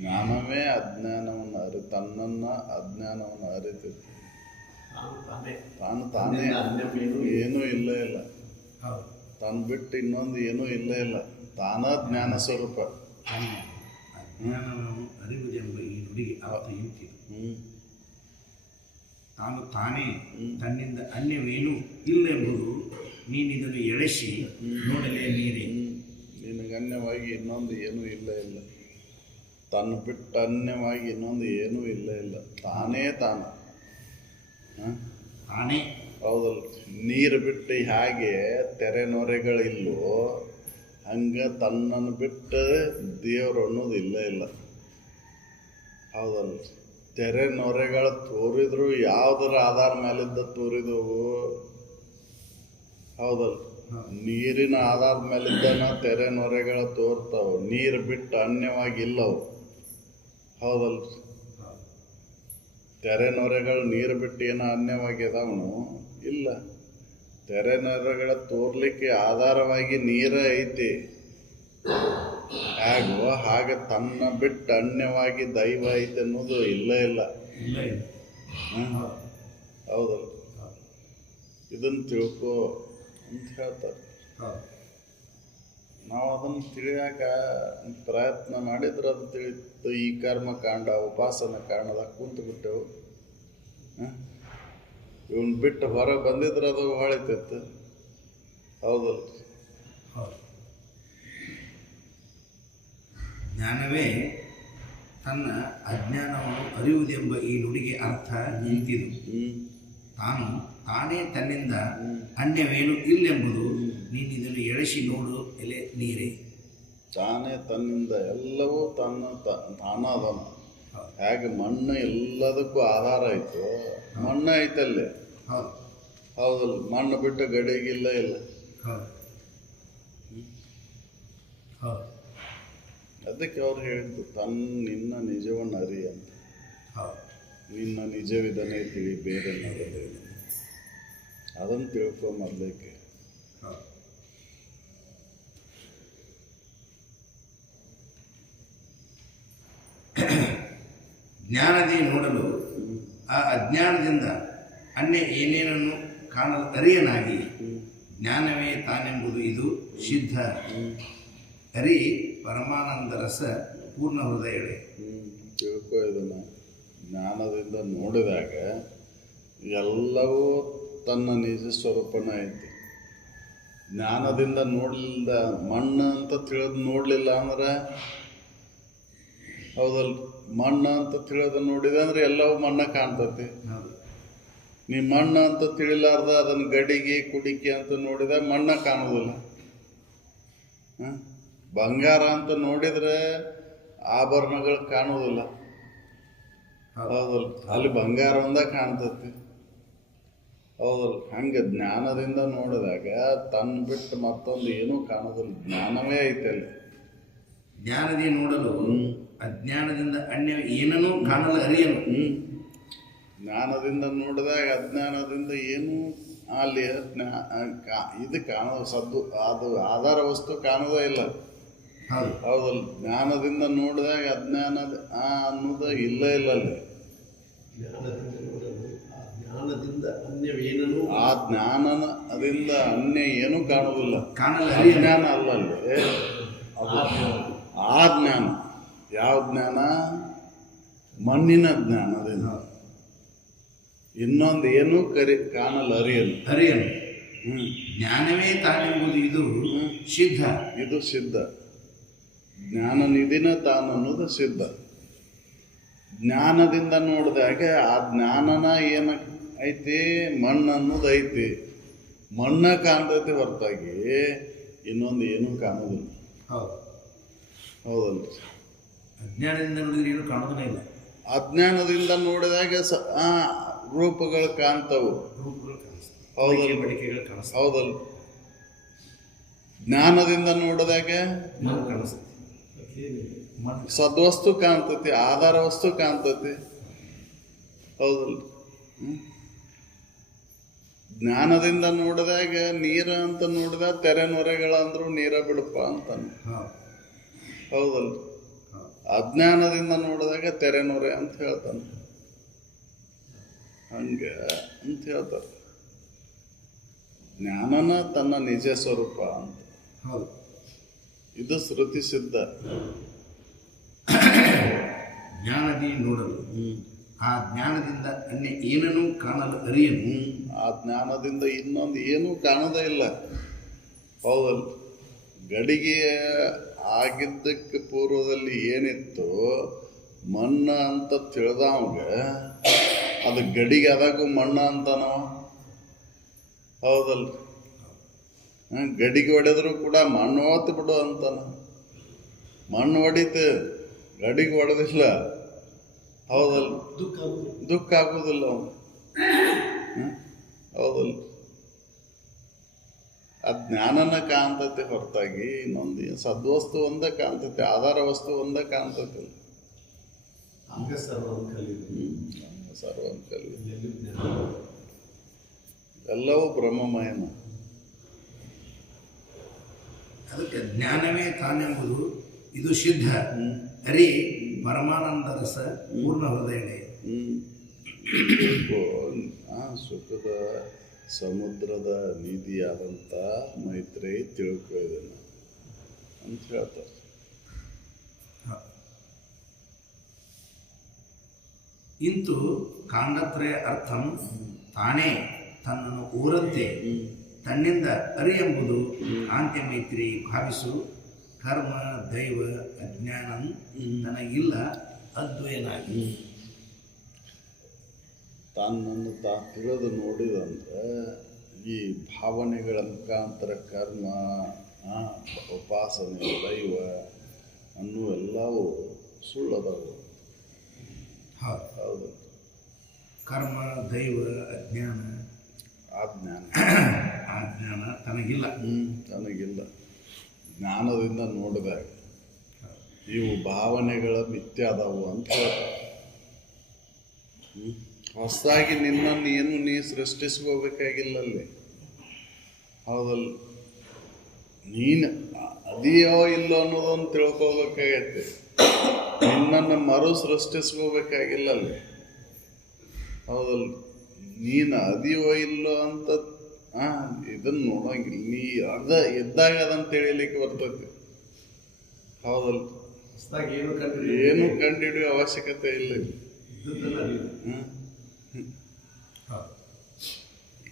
ಜ್ಞಾನವೇ ಅಜ್ಞಾನವನ್ನು ತನ್ನನ್ನು ಅಜ್ಞಾನವನ್ನು ಅರಿತೈತಿ. ತಾನು ತಾನೇ ಏನೂ ಇಲ್ಲ. ತಾನು ಬಿಟ್ಟು ಇನ್ನೊಂದು ಏನೂ ಇಲ್ಲ. ತಾನ ಜ್ಞಾನ ಸ್ವರೂಪ. ಅಜ್ಞಾನವನ್ನು ಅರಿವುದೆಂಬ ಈ ನುಡಿಗೆ ಅರ್ಥ ಇಂತಿದು. ತಾನು ತಾನೇ ತನ್ನಿಂದ ಅನ್ಯವೇನೂ ಇಲ್ಲೆಂಬುದು ನೀನಿದನ್ನು ಎಳೆಸಿ ನೋಡಲೇ ನೀರೇ. ನಿನಗೆ ಅನ್ಯವಾಗಿ ಇನ್ನೊಂದು ಏನೂ ಇಲ್ಲ. ತನ್ನ ಬಿಟ್ಟು ಅನ್ಯವಾಗಿ ಇನ್ನೊಂದು ಏನೂ ಇಲ್ಲ. ತಾನೇ ತಾನು. ತಾನೇ. ಹೌದಲ್ಲ. ನೀರು ಬಿಟ್ಟು ಹೇಗೆ ತೆರೆ ನೊರೆಗಳಿಲ್ಲೋ ಹಂಗೆ ತನ್ನನ್ನು ಬಿಟ್ಟು ದೇವರು ಅನ್ನೋದು ಇಲ್ಲ. ಹೌದಲ್ಲ. ತೆರೆ ನೊರೆಗಳು ತೋರಿದ್ರು ಯಾವುದರ ಆಧಾರ ಮೇಲಿದ್ದ ತೋರಿದವು. ಹೌದಲ್ಲ. ನೀರಿನ ಆಧಾರದ ಮೇಲಿದ್ದನ ತೆರೆ ನೊರೆಗಳು ತೋರ್ತಾವೆ. ನೀರು ಬಿಟ್ಟು ಅನ್ಯವಾಗಿಲ್ಲವು. ಹೌದಲ್ಲ. ತೆರೆ ನೊರೆಗಳು ನೀರು ಬಿಟ್ಟು ಏನೋ ಅನ್ಯವಾಗಿದಾವನು ಇಲ್ಲ. ತೆರೆ ನೊರೆಗಳ ತೋರ್ಲಿಕ್ಕೆ ಆಧಾರವಾಗಿ ನೀರ ಐತಿ. ಹೇಗೋ ಹಾಗೆ ತನ್ನ ಬಿಟ್ಟು ಅನ್ಯವಾಗಿ ದೈವ ಐತೆ ಅನ್ನೋದು ಇಲ್ಲ. ಹೌದಲ್ಲ. ಇದನ್ನು ತಿಳ್ಕೊ ಅಂತ ಹೇಳ್ತಾರೆ. ನಾವು ಅದನ್ನು ತಿಳಿಯಾಕ ಪ್ರಯತ್ನ ಮಾಡಿದ್ರೆ ಅದು ತಿಳಿತು. ಈ ಕರ್ಮಕಾಂಡ ಉಪಾಸನ ಕಾರಣದಾಗ ಕುಂತು ಬಿಟ್ಟೆವು. ಇವನ್ ಬಿಟ್ಟು ಹೊರ ಬಂದಿದ್ರೆ ಅದು ಹೊಳಿತಿತ್ತು. ಹೌದಲ್ಲ. ಜ್ಞಾನವೇ ತನ್ನ ಅಜ್ಞಾನವನ್ನು ಅರಿಯುವುದೆಂಬ ಈ ನುಡಿಗೆ ಅರ್ಥ ನಿಂತಿದು. ತಾನು ತಾನೇ ತನ್ನಿಂದ ಅನ್ಯವೇನು ಇಲ್ಲೆಂಬುದು ನೀನಿದನ್ನು ಎಳೆಸಿ ನೋಡು ಎಲೆ ನೀರೇ. ತಾನೇ ತನ್ನಿಂದ ಎಲ್ಲವೂ ತಾನಾದನ. ಹೇಗೆ ಮಣ್ಣು ಎಲ್ಲದಕ್ಕೂ ಆಧಾರ ಆಯಿತು. ಮಣ್ಣು ಐತಲ್ಲೇ. ಹೌದಲ್ಲ. ಮಣ್ಣು ಬಿಟ್ಟು ಗಡಿಗಿಲ್ಲ. ಅದಕ್ಕೆ ಅವ್ರು ಹೇಳಿದ್ದು ನಿನ್ನ ನಿಜವನ್ನು ಅರಿ ಅಂತ. ನಿನ್ನ ನಿಜವಿದನೇ ತಿಳಿ ಬೇರೆ ಅದನ್ನು ತಿಳ್ಕೊ ಮೊದಲಕ್ಕೆ. ಜ್ಞಾನದೇ ನೋಡಲು ಆ ಅಜ್ಞಾನದಿಂದ ಅನ್ಯ ಏನೇನನ್ನು ಕಾಣಲು ಅರಿಯನಾಗಿ ಜ್ಞಾನವೇ ತಾನೆಂಬುದು ಇದು ಸಿದ್ಧ. ಹರಿ ಪರಮಾನಂದ ರಸ ಪೂರ್ಣ ಹೃದಯವೇ. ತಿಳ್ಕೊ ಇದನ್ನು. ಜ್ಞಾನದಿಂದ ನೋಡಿದಾಗ ಎಲ್ಲವೂ ತನ್ನ ನಿಜ ಸ್ವರೂಪನ ಐತಿ. ಜ್ಞಾನದಿಂದ ನೋಡಲಿಲ್ಲ, ಮಣ್ಣು ಅಂತ ತಿಳಿದು ನೋಡಲಿಲ್ಲ ಅಂದ್ರೆ ಹೌದಲ್ಲ. ಮಣ್ಣು ಅಂತ ತಿಳಿದು ನೋಡಿದೆ ಅಂದ್ರೆ ಎಲ್ಲವೂ ಮಣ್ಣ ಕಾಣ್ತತಿ. ನೀ ಮಣ್ಣು ಅಂತ ತಿಳಿಲಾರ್ದ ಅದನ್ನು ಗಡಿಗೆ ಕುಡಿಕೆ ಅಂತ ನೋಡಿದ ಮಣ್ಣ ಕಾಣೋದಿಲ್ಲ. ಬಂಗಾರ ಅಂತ ನೋಡಿದ್ರೆ ಆಭರಣಗಳು ಕಾಣೋದಿಲ್ಲ. ಹೌದಲ್ಲ. ಅಲ್ಲಿ ಬಂಗಾರ ಒಂದ ಕಾಣ್ತತಿ. ಹೌದಲ್ಲ. ಹಂಗೆ ಜ್ಞಾನದಿಂದ ನೋಡಿದಾಗ ತನ್ನ ಬಿಟ್ಟು ಮತ್ತೊಂದು ಏನೂ ಕಾಣೋದಿಲ್ಲ. ಜ್ಞಾನವೇ ಐತೆ ಅಲ್ಲಿ. ಜ್ಞಾನದಿ ನೋಡಲು ಅಜ್ಞಾನದಿಂದ ಅನ್ಯ ಏನನ್ನೂ ಕಾಣಲು ಅರಿಯನು. ಜ್ಞಾನದಿಂದ ನೋಡಿದಾಗ ಅಜ್ಞಾನದಿಂದ ಏನು ಅಲ್ಲಿ ಇದು ಕಾಣೋದು ಸದ್ದು ಅದು ಆಧಾರ ವಸ್ತು ಕಾಣೋದೇ ಇಲ್ಲ. ಹೌದು ಹೌದಲ್ಲ. ಜ್ಞಾನದಿಂದ ನೋಡಿದಾಗ ಅಜ್ಞಾನದ ಅನ್ನೋದು ಇಲ್ಲೇ ಇಲ್ಲ ಅಲ್ಲಿ. ಜ್ಞಾನದಿಂದ ಅನ್ಯವೇನೂ ಆ ಜ್ಞಾನದಿಂದ ಅನ್ಯ ಏನೂ ಕಾಣುವುದಿಲ್ಲ. ಕಾಣಲು ಅಜ್ಞಾನ ಅಲ್ಲ ಅಲ್ಲಿ ಅದು ಆ ಜ್ಞಾನ. ಯಾವ ಜ್ಞಾನ? ಮಣ್ಣಿನ ಜ್ಞಾನದಿಂದ. ಇನ್ನೊಂದು ಏನು ಕಾಣಲು ಅರಿಯನು. ಜ್ಞಾನವೇ ತಾನೆಂಬುದು ಇದು ಸಿದ್ಧ. ಇದು ಸಿದ್ಧ. ಜ್ಞಾನ ನಿಧಿನ ತಾನನ್ನೋದು ಸಿದ್ಧ. ಜ್ಞಾನದಿಂದ ನೋಡಿದಾಗ ಆ ಜ್ಞಾನನ ಏನು ಐತಿ? ಮಣ್ಣು ಅನ್ನೋದು ಐತಿ. ಮಣ್ಣ ಕಾಣ್ತೈತಿ ಹೊರತಾಗಿ ಇನ್ನೊಂದು ಏನೂ ಕಾಣೋದಿಲ್ಲ. ಹೌದು ಹೌದಲ್ಲ. ಅಜ್ಞಾನದಿಂದ ನೋಡಿದ್ರೆ ಏನು ಕಾಣೋದೇ ಇಲ್ಲ. ಅಜ್ಞಾನದಿಂದ ನೋಡಿದಾಗ ರೂಪಗಳು ಕಾಣ್ತವು. ಹೌದಲ್ಲ. ಬಡಿಕೆಗಳು ಕಾಣಿಸ್ತವೆ. ಹೌದಲ್ಲ. ಜ್ಞಾನದಿಂದ ನೋಡಿದಾಗ ಸದ್ವಸ್ತು ಕಾಣ್ತತಿ, ಆಧಾರ ವಸ್ತು ಕಾಣ್ತತಿ. ಹೌದಲ್ಲ. ಜ್ಞಾನದಿಂದ ನೋಡಿದಾಗ ನೀರ ಅಂತ ನೋಡಿದಾಗ ತೆರೆ ನೊರೆಗಳಂದ್ರು ನೀರ ಬಿಡಪ್ಪ ಅಂತಾನೆ. ಹೌದಲ್ಲ. ಅಜ್ಞಾನದಿಂದ ನೋಡಿದಾಗ ತೆರೆ ನೊರೆ ಅಂತ ಹೇಳ್ತಾನೆ. ಹಂಗ ಅಂತ ಹೇಳ್ತಾರೆ. ಜ್ಞಾನನ ತನ್ನ ನಿಜ ಸ್ವರೂಪ ಅಂತ. ಹೌದು. ಇದು ಶ್ರುತಿ ಸಿದ್ಧ. ಜ್ಞಾನದಿ ನೋಡಲು ಆ ಜ್ಞಾನದಿಂದ ಅನ್ಯ ಏನನ್ನೂ ಕಾಣಲು ಅರಿಯನು. ಆ ಜ್ಞಾನದಿಂದ ಇನ್ನೊಂದು ಏನೂ ಕಾಣೋದೇ ಇಲ್ಲ. ಹೌದಲ್ಲ. ಗಡಿಗೆ ಆಗಿದ್ದಕ್ಕೆ ಪೂರ್ವದಲ್ಲಿ ಏನಿತ್ತು ಮಣ್ಣ ಅಂತ ತಿಳಿದವಂಗ ಅದು ಗಡಿಗೆ ಆದಾಗೂ ಮಣ್ಣ ಅಂತಾನವ. ಹೌದಲ್ಲ. ಗಡಿಗೆ ಹೊಡೆದ್ರು ಕೂಡ ಮಣ್ಣು ಹೊತ್ತು ಬಿಡು ಅಂತಾನ. ಮಣ್ಣು ಹೊಡಿತು, ಗಡಿಗೆ ಹೊಡೆದಿಲ್ಲ. ಹೌದಲ್ಲ. ದುಃಖ ಆಗೋದಿಲ್ಲ ಅವನು. ಹೌದಲ್ಲ. ಆ ಜ್ಞಾನನ ಕಾಣ್ತತೆ ಹೊರತಾಗಿ ಇನ್ನೊಂದು ಸದ್ವಸ್ತು ಒಂದೇ ಕಾಣ್ತತೆ, ಆಧಾರ ವಸ್ತು ಒಂದೇ ಕಾಣ್ತತೆ. ಸರ್ವಂ ಕಲಿ ಎಲ್ಲವೂ ಬ್ರಹ್ಮಮಯನ. ಅದಕ್ಕೆ ಜ್ಞಾನವೇ ತಾನೆಂಬುದು ಇದು ಸಿದ್ಧ. ಅರಿ ಪರಮಾನಂದ ರಸ ಪೂರ್ಣ ಹೃದಯನೇ. ಸುಖದ ಸಮುದ್ರದ ನಿಧಿಯಾದಂಥ ಮೈತ್ರೇಯಿ ತಿಳ್ಕೊ ಇದನ್ನು ಅಂತ ಹೇಳ್ತಾರೆ. ಇಂತು ಕಾಂಡತ್ರಯ ಅರ್ಥಂ ತಾನೇ ತನ್ನನ್ನು ಊರಂತೆ ತನ್ನಿಂದ ಅರಿಯೆಂಬುದು ಕಾಂತ್ಯ ಮೈತ್ರಿ ಭಾವಿಸು. ಕರ್ಮ ದೈವ ಅಜ್ಞಾನಂ ನನಗಿಲ್ಲ ಅದ್ವಯನಾಗಿ. ತನ್ನನ್ನು ತಿಳಿದು ನೋಡಿದಂದ್ರೆ ಈ ಭಾವನೆಗಳ ಮುಖಾಂತರ ಕರ್ಮ, ಉಪಾಸನೆ, ದೈವ ಅನ್ನುವೆಲ್ಲವೂ ಸುಳ್ಳದವು. ಹೌದು. ಕರ್ಮ ದೈವ ಅಜ್ಞಾನ ಅಜ್ಞಾನ ತನಗಿಲ್ಲ. ತನಗಿಲ್ಲ. ಜ್ಞಾನದಿಂದ ನೋಡಿದಾಗ ಇವು ಭಾವನೆಗಳ ಮಿಥ್ಯಾದವು ಅಂತ ಹೇಳ್ತಾರೆ. ಹೊಸದಾಗಿ ನಿನ್ನನ್ನು ಏನು ನೀ ಸೃಷ್ಟಿಸ್ಕೋಬೇಕಾಗಿಲ್ಲ ಅಲ್ಲಿ. ಹೌದಲ್ಲ. ನೀನು ಅದಿಯೋ ಇಲ್ಲೋ ಅನ್ನೋದನ್ನು ತಿಳ್ಕೋಬೇಕಾಗೈತೆ. ನಿನ್ನನ್ನು ಮರು ಸೃಷ್ಟಿಸ್ಕೋಬೇಕಾಗಿಲ್ಲ ಅಲ್ಲಿ. ಹೌದಲ್ಲ. ನೀನು ಅದಿಯೋ ಇಲ್ಲೋ ಅಂತ ಇದನ್ನು ನೋಡೋಂಗಿಲ್ಲ. ನೀ ಇದ್ದಾಗ ಅದನ್ನು ತಿಳಿಯಲಿಕ್ಕೆ ಬರ್ತೈತಿ. ಹೌದಲ್ಲ. ಏನು ಕಂಡುಹಿಡಿಯೋ ಅವಶ್ಯಕತೆ ಇಲ್ಲ.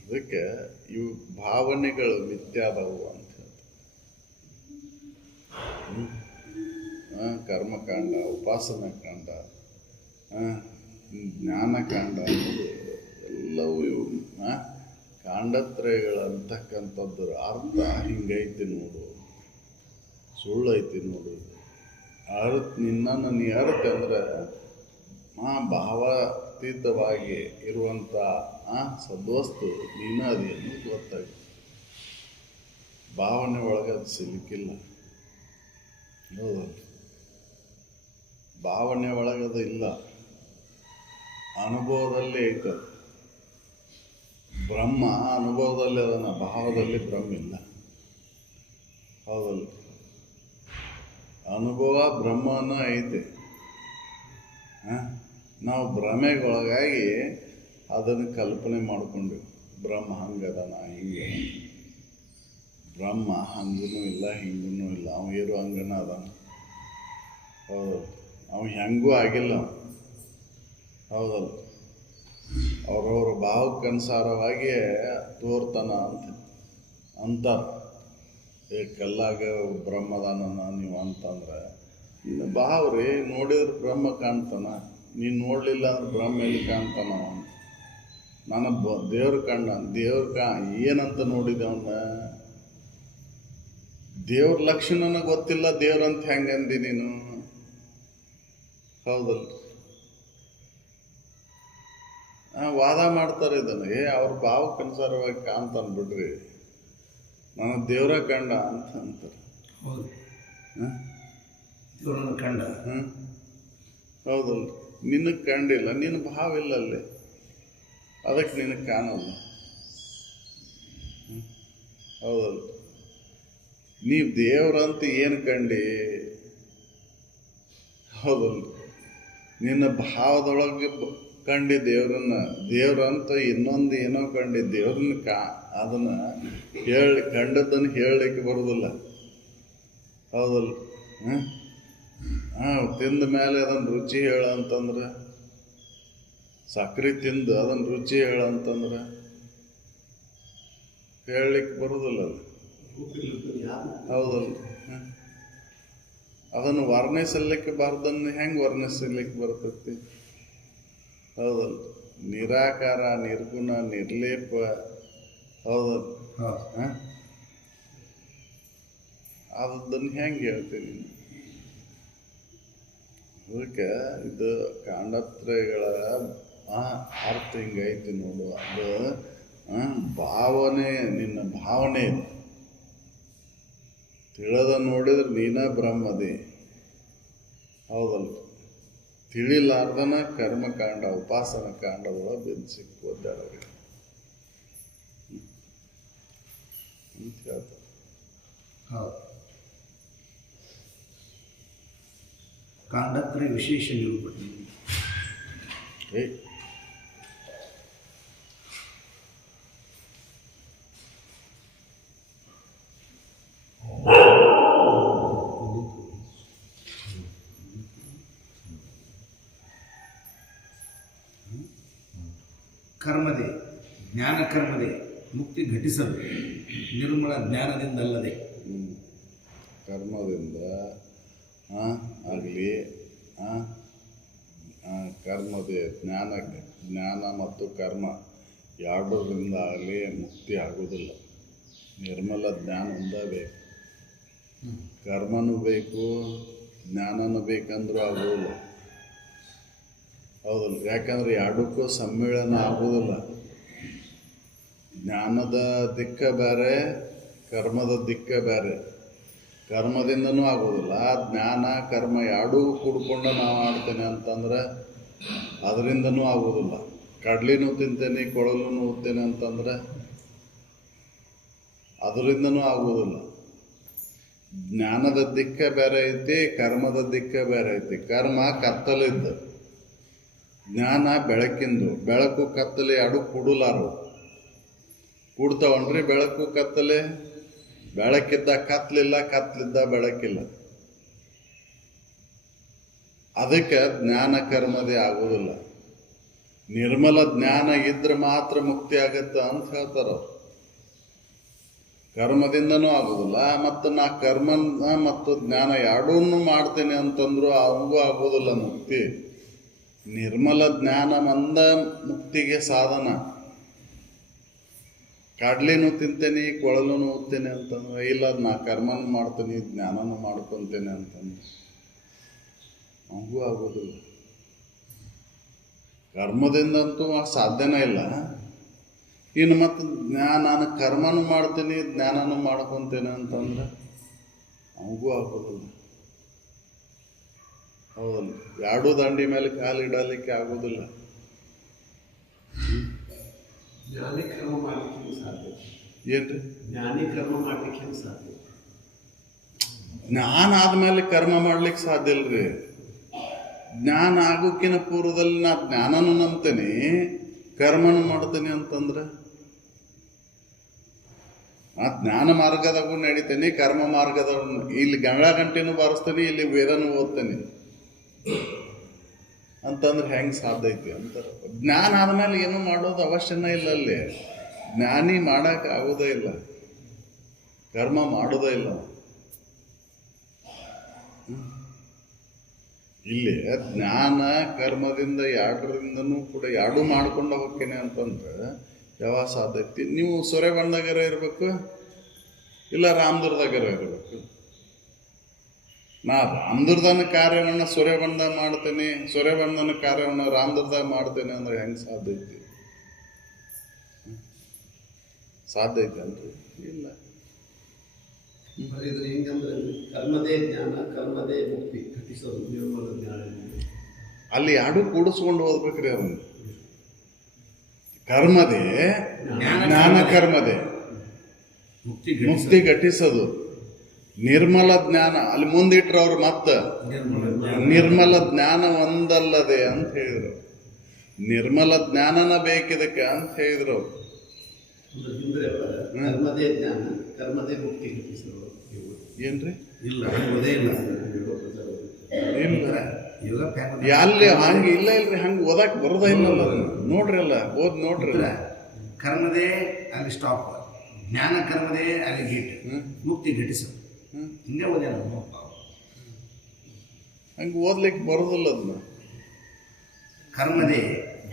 ಅದಕ್ಕೆ ಇವು ಭಾವನೆಗಳು ಮಿಥ್ಯಾದವು ಅಂತ ಹೇಳ್ತಾರೆ. ಕರ್ಮಕಾಂಡ, ಉಪಾಸನಾ ಕಾಂಡ, ಜ್ಞಾನಕಾಂಡ ಎಲ್ಲವೂ ಇವು ಕಾಂಡತ್ರಯಗಳಂತಕ್ಕಂಥದ್ರ ಅರ್ಥ ಹಿಂಗೈತಿ ನೋಡು, ಸುಳ್ಳೈತಿ ನೋಡು. ನಿನ್ನನ್ನು ನೀ ಅರ್ಥ ಅಂದ್ರೆ ಭಾವಾತೀತವಾಗಿ ಇರುವಂಥ ಸದ್ವಸ್ತು ನೀನು ಅದೇನು ಗೊತ್ತಾಗಿ ಭಾವನೆ ಒಳಗೆ ಅದು ಸಿಲುಕಿಲ್ಲ. ಹೌದಲ್ಲ. ಭಾವನೆ ಒಳಗದ ಇಲ್ಲ, ಅನುಭವದಲ್ಲಿ ಐತೆ. ಬ್ರಹ್ಮ ಅನುಭವದಲ್ಲಿ ಅದನ್ನ, ಭಾವದಲ್ಲಿ ಬ್ರಹ್ಮ ಇಲ್ಲ. ಹೌದಲ್ಲ? ಅನುಭವ ಬ್ರಹ್ಮನ ಐತೆ. ನಾವು ಭ್ರಮೆಗೊಳಗಾಗಿ ಅದನ್ನು ಕಲ್ಪನೆ ಮಾಡ್ಕೊಂಡ್ವಿ. ಬ್ರಹ್ಮ ಹಂಗದನ, ಹಿಂಗೆ. ಬ್ರಹ್ಮ ಹಂಗೂ ಇಲ್ಲ, ಹಿಂಗೂ ಇಲ್ಲ. ಅವ ಇರೋ ಹಂಗನ ಅದಾನ. ಹೌದಲ್ಲ? ಅವ ಹೆಂಗೂ ಆಗಿಲ್ಲ. ಹೌದಲ್ಲ? ಅವ್ರವ್ರ ಭಾವಕ್ಕನುಸಾರವಾಗಿ ತೋರ್ತಾನ ಅಂತಾರೆ. ಕಲ್ಲಾಗ ಬ್ರಹ್ಮದಾನನ ನೀವು ಅಂತಂದ್ರೆ, ಇನ್ನು ಭಾವ್ರಿ ನೋಡಿದ್ರೆ ಬ್ರಹ್ಮ ಕಾಣ್ತಾನ, ನೀನು ನೋಡಲಿಲ್ಲ ಅಂದ್ರೆ ಬ್ರಹ್ಮ ಎಲ್ಲಿ ಕಾಣ್ತಾನ? ನಾನು ದೇವ್ರ ಕಂಡ, ಏನಂತ ನೋಡಿದೆ ಅವನ್ನ? ದೇವ್ರ ಲಕ್ಷಣನ ಗೊತ್ತಿಲ್ಲ, ದೇವ್ರಂತ ಹೆಂಗಂದಿ ನೀನು? ಹೌದಲ್ಲ? ವಾದ ಮಾಡ್ತಾರೆ ಇದನ್ನು. ಅವ್ರ ಭಾವಕ್ಕನುಸಾರವಾಗಿ ಕಾಣ್ತಾನೆ ಬಿಡ್ರಿ, ನಾನು ದೇವ್ರ ಕಂಡ ಅಂತ ಅಂತಾರೆ. ಹೌದು, ದೇವ್ರನ್ನ ಕಂಡ. ಹೌದಲ್ಲ? ನಿನಗೆ ಕಂಡಿಲ್ಲ, ನಿನ್ನ ಭಾವ ಇಲ್ಲ ಅಲ್ಲಿ, ಅದಕ್ಕೆ ನಿನಗೆ ಕಾಣಲ್ಲ. ಹೌದಲ್ಲ? ನೀವು ದೇವ್ರಂತ ಏನು ಕಂಡಿ? ಹೌದಲ್ಲ? ನಿನ್ನ ಭಾವದೊಳಗೆ ಕಂಡಿ ದೇವ್ರನ್ನ. ದೇವ್ರಂತ ಇನ್ನೊಂದು ಏನೋ ಕಂಡಿ, ದೇವ್ರನ್ನ ಅದನ್ನ ಕಂಡದ್ದನ್ನು ಹೇಳಲಿಕ್ಕೆ ಬರೋದಿಲ್ಲ. ಹೌದಲ್ಲ? ತಿಂದ ಮೇಲೆ ಅದನ್ನು ರುಚಿ ಹೇಳ ಅಂತಂದ್ರೆ, ಸಕ್ರೆ ತಿಂದು ಅದನ್ನು ರುಚಿ ಹೇಳ ಅಂತಂದ್ರೆ ಹೇಳಲಿಕ್ಕೆ ಬರೋದಿಲ್ಲ ಅದು. ಹೌದಲ್ಲ? ಅದನ್ನು ವರ್ಣಿಸಲಿಕ್ಕೆ ಬಾರ್ದನ್ನು ಹೆಂಗೆ ವರ್ಣಿಸಲಿಕ್ಕೆ ಬರ್ತೈತಿ? ಹೌದಲ್ಲ? ನಿರಾಕಾರ, ನಿರ್ಗುಣ, ನಿರ್ಲೇಪ. ಹೌದಲ್ಲ? ಅದನ್ನು ಹೆಂಗೆ ಹೇಳ್ತೀನಿ? ಅದಕ್ಕೆ ಇದು ಕಾಂಡತ್ರಯಗಳ ಅರ್ಥ ಹಿಂಗೈತಿ ನೋಡು. ಅದು ಭಾವನೆ, ನಿನ್ನ ಭಾವನೆ ಇದೆ. ತಿಳಿದ ನೋಡಿದ್ರೆ ನೀನ ಬ್ರಹ್ಮದಿ. ಹೌದಲ್ಲ? ತಿಳಿಲಾರ್ದನ ಕರ್ಮಕಾಂಡ, ಉಪಾಸನ ಕಾಂಡದೊಳಗೆ ಬಿದ್ದು ಸಿಕ್ಕೋದಾರೆ ಅಂತ ಹೇಳ್ತಾರೆ. ಹೌದು, ಕಾಂಡತ್ರಯ ವಿಶೇಷ ನಿರೂಪಣೆ. ಕರ್ಮದೆ, ಜ್ಞಾನ ಕರ್ಮದೆ ಮುಕ್ತಿ ಘಟಿಸಲು ನಿರ್ಮಲ ಜ್ಞಾನದಿಂದಲ್ಲದೆ. ಕರ್ಮದಿಂದ ಆಗಲಿ, ಕರ್ಮದೆ ಜ್ಞಾನ ಮತ್ತು ಕರ್ಮ ಎರಡರಿಂದ ಆಗಲಿ ಮುಕ್ತಿ ಆಗೋದಿಲ್ಲ. ನಿರ್ಮಲ ಜ್ಞಾನದಿಂದ ಬೇಕು, ಕರ್ಮನೂ ಬೇಕು, ಜ್ಞಾನನೂ ಬೇಕಂದ್ರೂ ಆಗೋದಿಲ್ಲ. ಹೌದಲ್ಲ? ಯಾಕಂದ್ರೆ ಎರಡಕ್ಕೂ ಸಮ್ಮಿಳನ ಆಗೋದಿಲ್ಲ. ಜ್ಞಾನದ ದಿಕ್ಕ ಬೇರೆ, ಕರ್ಮದ ದಿಕ್ಕ ಬೇರೆ. ಕರ್ಮದಿಂದನೂ ಆಗೋದಿಲ್ಲ. ಜ್ಞಾನ ಕರ್ಮ ಎರಡೂ ಕೂಡ್ಕೊಂಡು ನಾವು ಆಡ್ತೇನೆ ಅಂತಂದ್ರೆ ಅದರಿಂದನೂ ಆಗೋದಿಲ್ಲ. ಕಡ್ಲಿನೂ ತಿಂತೇನೆ, ಕೊಳಲೂ ಓದ್ತೇನೆ ಅಂತಂದ್ರೆ ಅದರಿಂದನೂ ಆಗೋದಿಲ್ಲ. ಜ್ಞಾನದ ದಿಕ್ಕ ಬೇರೆ ಐತಿ, ಕರ್ಮದ ದಿಕ್ಕ ಬೇರೆ ಐತಿ. ಕರ್ಮ ಕತ್ತಲಿದ್ದು, ಜ್ಞಾನ ಬೆಳಕಿಂದು. ಬೆಳಕು ಕತ್ತಲೆ ಎರಡು ಕೂಡಲಾರು. ಕೂಡ್ತಾವನ್ರಿ ಬೆಳಕು ಕತ್ತಲೆ? ಬೆಳಕಿದ್ದ ಕತ್ಲಿಲ್ಲ, ಕತ್ಲಿದ್ದ ಬೆಳಕಿಲ್ಲ. ಅದಕ್ಕೆ ಜ್ಞಾನ ಕರ್ಮದೇ ಆಗೋದಿಲ್ಲ. ನಿರ್ಮಲ ಜ್ಞಾನ ಇದ್ರೆ ಮಾತ್ರ ಮುಕ್ತಿ ಆಗತ್ತೆ ಅಂತ ಹೇಳ್ತಾರ. ಕರ್ಮದಿಂದನೂ ಆಗೋದಿಲ್ಲ. ಮತ್ತು ನಾ ಕರ್ಮ ಮತ್ತು ಜ್ಞಾನ ಎರಡೂ ಮಾಡ್ತೇನೆ ಅಂತಂದ್ರು ಅವಂಗೂ ಆಗೋದಿಲ್ಲ ಮುಕ್ತಿ. ನಿರ್ಮಲ ಜ್ಞಾನ ಮಂದ ಮುಕ್ತಿಗೆ ಸಾಧನ. ಕಡ್ಲಿನೂ ತಿಂತೇನೆ, ಕೊಳಲೂ ಓದ್ತೇನೆ ಅಂತಂದ್ರೆ, ಇಲ್ಲ ನಾ ಕರ್ಮನೂ ಮಾಡ್ತೇನೆ, ಜ್ಞಾನನೂ ಮಾಡ್ಕೊತೇನೆ ಅಂತಂದ್ರೆ ಅವಂಗೂ ಆಗೋದಿಲ್ಲ. ಕರ್ಮದಿಂದಂತೂ ಸಾಧ್ಯನೇ ಇಲ್ಲ. ಇನ್ನು ಮತ್ತು ನಾನು ಕರ್ಮನೂ ಮಾಡ್ತೀನಿ, ಜ್ಞಾನನೂ ಮಾಡ್ಕೊತೇನೆ ಅಂತಂದ್ರೆ ಅವಂಗೂ ಆಗೋದಿಲ್ಲ. ಹೌದಲ್ಲ, ಎರಡೂ ದಂಡಿ ಮೇಲೆ ಕಾಲು ಇಡಲಿಕ್ಕೆ ಆಗೋದಿಲ್ಲ. ಜ್ಞಾನಿ ಕರ್ಮ ಮಾಡ್ಲಿಕ್ಕೆ ಸಾಧ್ಯ. ಏನ್ರಿ? ಜ್ಞಾನಿ ಕರ್ಮ ಮಾಡ್ಲಿಕ್ಕೆ ಸಾಧ್ಯ. ಜ್ಞಾನ ಆದ್ಮೇಲೆ ಕರ್ಮ ಮಾಡ್ಲಿಕ್ಕೆ ಸಾಧ್ಯ ಇಲ್ರಿ. ಜ್ಞಾನ ಆಗೋಕ್ಕಿನ ಪೂರ್ವದಲ್ಲಿ ನಾ ಜ್ಞಾನನು ನಂಬ್ತೇನೆ, ಕರ್ಮನು ಮಾಡ್ತೇನೆ ಅಂತಂದ್ರೆ ಆ ಜ್ಞಾನ ಮಾರ್ಗದಾಗೂ ನಡಿತೇನೆ, ಕರ್ಮ ಮಾರ್ಗದಾಗ ಇಲ್ಲಿ ಗಂಟೆನೂ ಬಾರಿಸ್ತೇನೆ, ಇಲ್ಲಿ ವೇದನೂ ಓದ್ತೇನೆ ಅಂತಂದ್ರೆ ಹೆಂಗೆ ಸಾಧ್ಯ ಐತಿ ಅಂತಾರೆ. ಜ್ಞಾನ ಆದ್ಮೇಲೆ ಏನು ಮಾಡೋದು ಅವಶ್ಯನೇ ಇಲ್ಲ. ಅಲ್ಲಿ ಜ್ಞಾನಿ ಮಾಡಕ್ಕೆ ಆಗೋದೇ ಇಲ್ಲ, ಕರ್ಮ ಮಾಡೋದೇ ಇಲ್ಲ. ಇಲ್ಲಿ ಜ್ಞಾನ ಕರ್ಮದಿಂದ ಎರಡರಿಂದನೂ ಕೂಡ ಎರಡೂ ಮಾಡ್ಕೊಂಡು ಹೋಗ್ತೇನೆ ಅಂತಂದ್ರೆ ಯಾವಾಗ ಸಾಧ್ಯ ಐತಿ? ನೀವು ಸೂರ್ಯಬಂದಾಗರ ಇರಬೇಕು, ಇಲ್ಲ ರಾಮದುರ್ದಾಗರ ಇರಬೇಕು. ನಾ ರಾಮದುರ್ದನ ಕಾರ್ಯವನ್ನು ಸೂರ್ಯಬಂದಾಗ ಮಾಡ್ತೇನೆ, ಸೂರ್ಯಬಂಧನ ಕಾರ್ಯವನ್ನು ರಾಮದುರ್ದಾಗ ಮಾಡ್ತೇನೆ ಅಂದ್ರೆ ಹೆಂಗೆ ಸಾಧ್ಯ ಐತಿ? ಸಾಧ್ಯ ಐತೆ ಅಲ್ರಿ? ಇಲ್ಲ. ಇದು ಹೆಂಗಂದ್ರೆ ಕರ್ಮದೇ ಜ್ಞಾನ, ಕರ್ಮದೇ ಮುಕ್ತಿ ಕಟ್ಟಿಸೋದು ನಿರ್ಮಲ ಜ್ಞಾನ. ಅಲ್ಲಿ ಎರಡು ಕೂಡಿಸ್ಕೊಂಡು ಓದ್ಬೇಕ್ರಿ. ಅವನು ಕರ್ಮದೇ ಜ್ಞಾನ, ಕರ್ಮದೇ ಮುಕ್ತಿ ಘಟಿಸೋದು, ನಿರ್ಮಲ ಜ್ಞಾನ ಅಲ್ಲಿ ಮುಂದಿಟ್ರು ಅವ್ರು. ಮತ್ತ ನಿರ್ಮಲ ಜ್ಞಾನ ಒಂದಲ್ಲದೆ ಅಂತ ಹೇಳಿದ್ರು. ನಿರ್ಮಲ ಜ್ಞಾನನ ಬೇಕಿದಕ್ಕೆ ಅಂತ ಹೇಳಿದ್ರು ಅವ್ರು. ಕರ್ಮದೇ ಜ್ಞಾನ, ಕರ್ಮದೇ ಮುಕ್ತಿ ಕಟ್ಟಿಸೋದು. ಏನ್ರಿ? ಇಲ್ಲ ಓದೇ ಇಲ್ಲ. ಅಲ್ಲಿ ಹಂಗೆ ಇಲ್ಲ ಇಲ್ರಿ, ಹಂಗೆ ಓದಕ್ ಬರೋದ ಇಲ್ಲ. ನೋಡ್ರಿ ಅಲ್ಲ, ಓದ್ ನೋಡ್ರಿ. ಕರ್ಮದೇ ಅಲ್ಲಿ ಸ್ಟಾಪ್, ಜ್ಞಾನ ಕರ್ಮದೇ ಅಲ್ಲಿ ಗೀಟ್, ಮುಕ್ತಿ ಘಟಿಸೋದು. ಹಿಂಗೆ ಓದೇ ನಾವು. ಹಂಗೆ ಓದ್ಲಿಕ್ಕೆ ಬರೋದಿಲ್ಲ. ಅದನ್ನ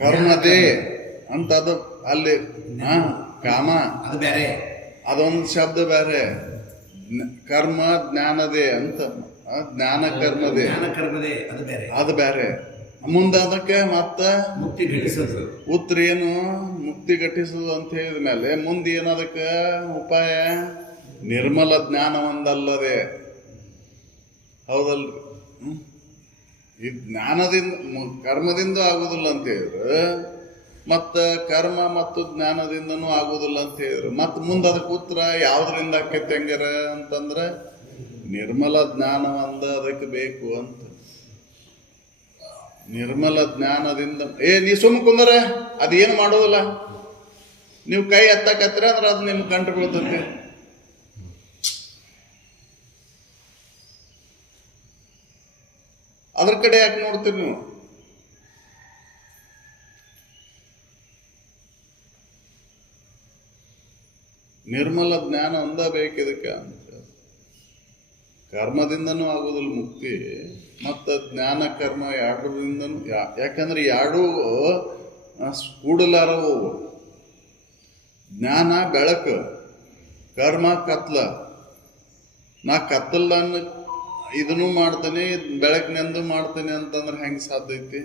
ಕರ್ಮದೇ ಅಂತ ಅದು ಅಲ್ಲಿ ಕಾಮ ಅದು ಬೇರೆ, ಅದೊಂದು ಶಬ್ದ ಬೇರೆ. ಕರ್ಮ ಜ್ಞಾನದೇ ಅಂತ, ಜ್ಞಾನ ಕರ್ಮದೇ ಅದು ಬೇರೆ, ಅದು ಬೇರೆ. ಮುಂದೆ ಅದಕ್ಕೆ ಮತ್ತ ಮುಕ್ತಿ ಘಟಿಸೋದು. ಉತ್ತರ ಏನು? ಮುಕ್ತಿ ಘಟಿಸೋದು ಅಂತ ಹೇಳಿದ ಮೇಲೆ ಮುಂದೆ ಏನು ಅದಕ್ಕೆ ಉಪಾಯ? ನಿರ್ಮಲ ಜ್ಞಾನ ಒಂದಲ್ಲದೆ. ಹೌದಲ್ರಿ? ಈ ಜ್ಞಾನದಿಂದ ಕರ್ಮದಿಂದ ಆಗುದಿಲ್ಲ ಅಂತ ಹೇಳಿದ್ರು, ಮತ್ತು ಕರ್ಮ ಮತ್ತು ಜ್ಞಾನದಿಂದನೂ ಆಗುದಿಲ್ಲ ಅಂತ ಹೇಳಿದ್ರು. ಮತ್ತು ಮುಂದೆ ಅದಕ್ಕೆ ಉತ್ತರ ಯಾವುದರಿಂದ ಆಕೈತೆ ಹೆಂಗಾರ ಅಂತಂದ್ರೆ ನಿರ್ಮಲ ಜ್ಞಾನ ಒಂದ ಅದಕ್ಕೆ ಬೇಕು ಅಂತ. ನಿರ್ಮಲ ಜ್ಞಾನದಿಂದ ನೀ ಸುಮ್ಮ ಕುಂದರ, ಅದೇನು ಮಾಡೋದಿಲ್ಲ. ನೀವು ಕೈ ಎತ್ತಕತ್ರ ಅಂದ್ರೆ ಅದು ನಿಮ್ಗೆ ಕಂಡು ಬೀಳ್ತೈತಿ. ಅದ್ರ ಕಡೆ ಯಾಕೆ ನೋಡ್ತೀರಿ ನೀವು? ನಿರ್ಮಲ ಜ್ಞಾನ ಒಂದ ಬೇಕಿದಕ್ಕೆ ಅಂತ. ಕರ್ಮದಿಂದನೂ ಆಗೋದಿಲ್ಲ ಮುಕ್ತಿ, ಮತ್ತು ಜ್ಞಾನ ಕರ್ಮ ಎರಡರಿಂದನೂ. ಯಾಕಂದ್ರೆ ಎರಡೂ ಕೂಡಲಾರವು. ಜ್ಞಾನ ಬೆಳಕು, ಕರ್ಮ ಕತ್ಲ. ನಾ ಕತ್ತಲನ್ನು ಇದನ್ನು ಮಾಡ್ತೇನೆ, ಬೆಳಕಿನೆಂದು ಮಾಡ್ತೇನೆ ಅಂತಂದ್ರೆ ಹೆಂಗೆ ಸಾಧ್ಯ ಐತಿ?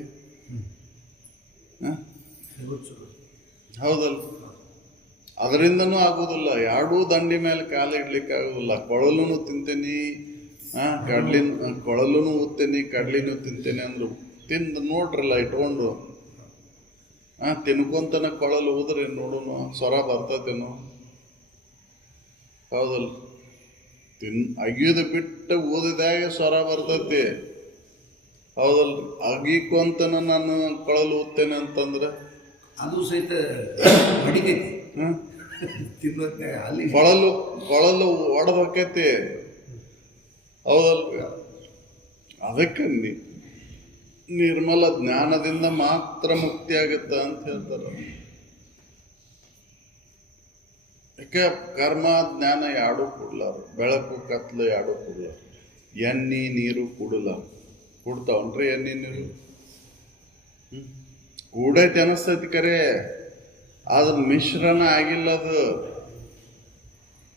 ಹೌದಲ್ಲ? ಅದರಿಂದನೂ ಆಗೋದಿಲ್ಲ. ಎರಡೂ ದಂಡಿ ಮೇಲೆ ಕಾಲಿಡ್ಲಿಕ್ಕೆ ಆಗೋದಿಲ್ಲ. ಕೊಳಲೂ ತಿಂತೇನೆ, ಕೊಳಲೂ ಉತ್ತೇನೆ, ಕಡ್ಲಿನೂ ತಿಂತೇನೆ ಅಂದ್ರು ತಿಂದು ನೋಡ್ರಲ್ಲ ಇಟ್ಕೊಂಡು. ತಿನ್ಕೊಂತನ ಕೊಳಲು ಊದ್ರಿ ನೋಡೋನು, ಸ್ವರ ಬರ್ತತೇನೋ. ಹೌದಲ್ಲ? ಅಗಿಯೋದು ಬಿಟ್ಟು ಓದಿದಾಗ ಸ್ವರ ಬರ್ತೈತಿ. ಹೌದಲ್ರಿ? ಅಗಿಕೊಂತನ ನಾನು ಕೊಳಲು ಊದ್ತೇನೆ ಅಂತಂದ್ರೆ ಅದು ಸಹಿತ ಹೊಡಿತೈತಿ. ಅಲ್ಲಿ ಕೊಳಲು ಒಡಬೇಕೈತಿ. ಹೌದಲ್ರಿ? ಅದಕ್ಕೆ ನಿರ್ಮಲ ಜ್ಞಾನದಿಂದ ಮಾತ್ರ ಮುಕ್ತಿ ಆಗುತ್ತ ಅಂತ ಹೇಳ್ತಾರೆ. ಯಾಕೆ? ಕರ್ಮ ಜ್ಞಾನ ಎರಡೂ ಕೊಡ್ಲಾರ, ಬೆಳಕು ಕತ್ಲು ಎರಡೂ ಕೊಡ್ಲಾರ. ಎಣ್ಣೆ ನೀರು ಕುಡಲ ಕೊಡ್ತಾವನ್ರಿ? ಎಣ್ಣೆ ನೀರು ಕೂಡೈತಿ ಅನಿಸ್ತೈತಿ ಕರೆ, ಅದ್ರ ಮಿಶ್ರಣ ಆಗಿಲ್ಲ ಅದು.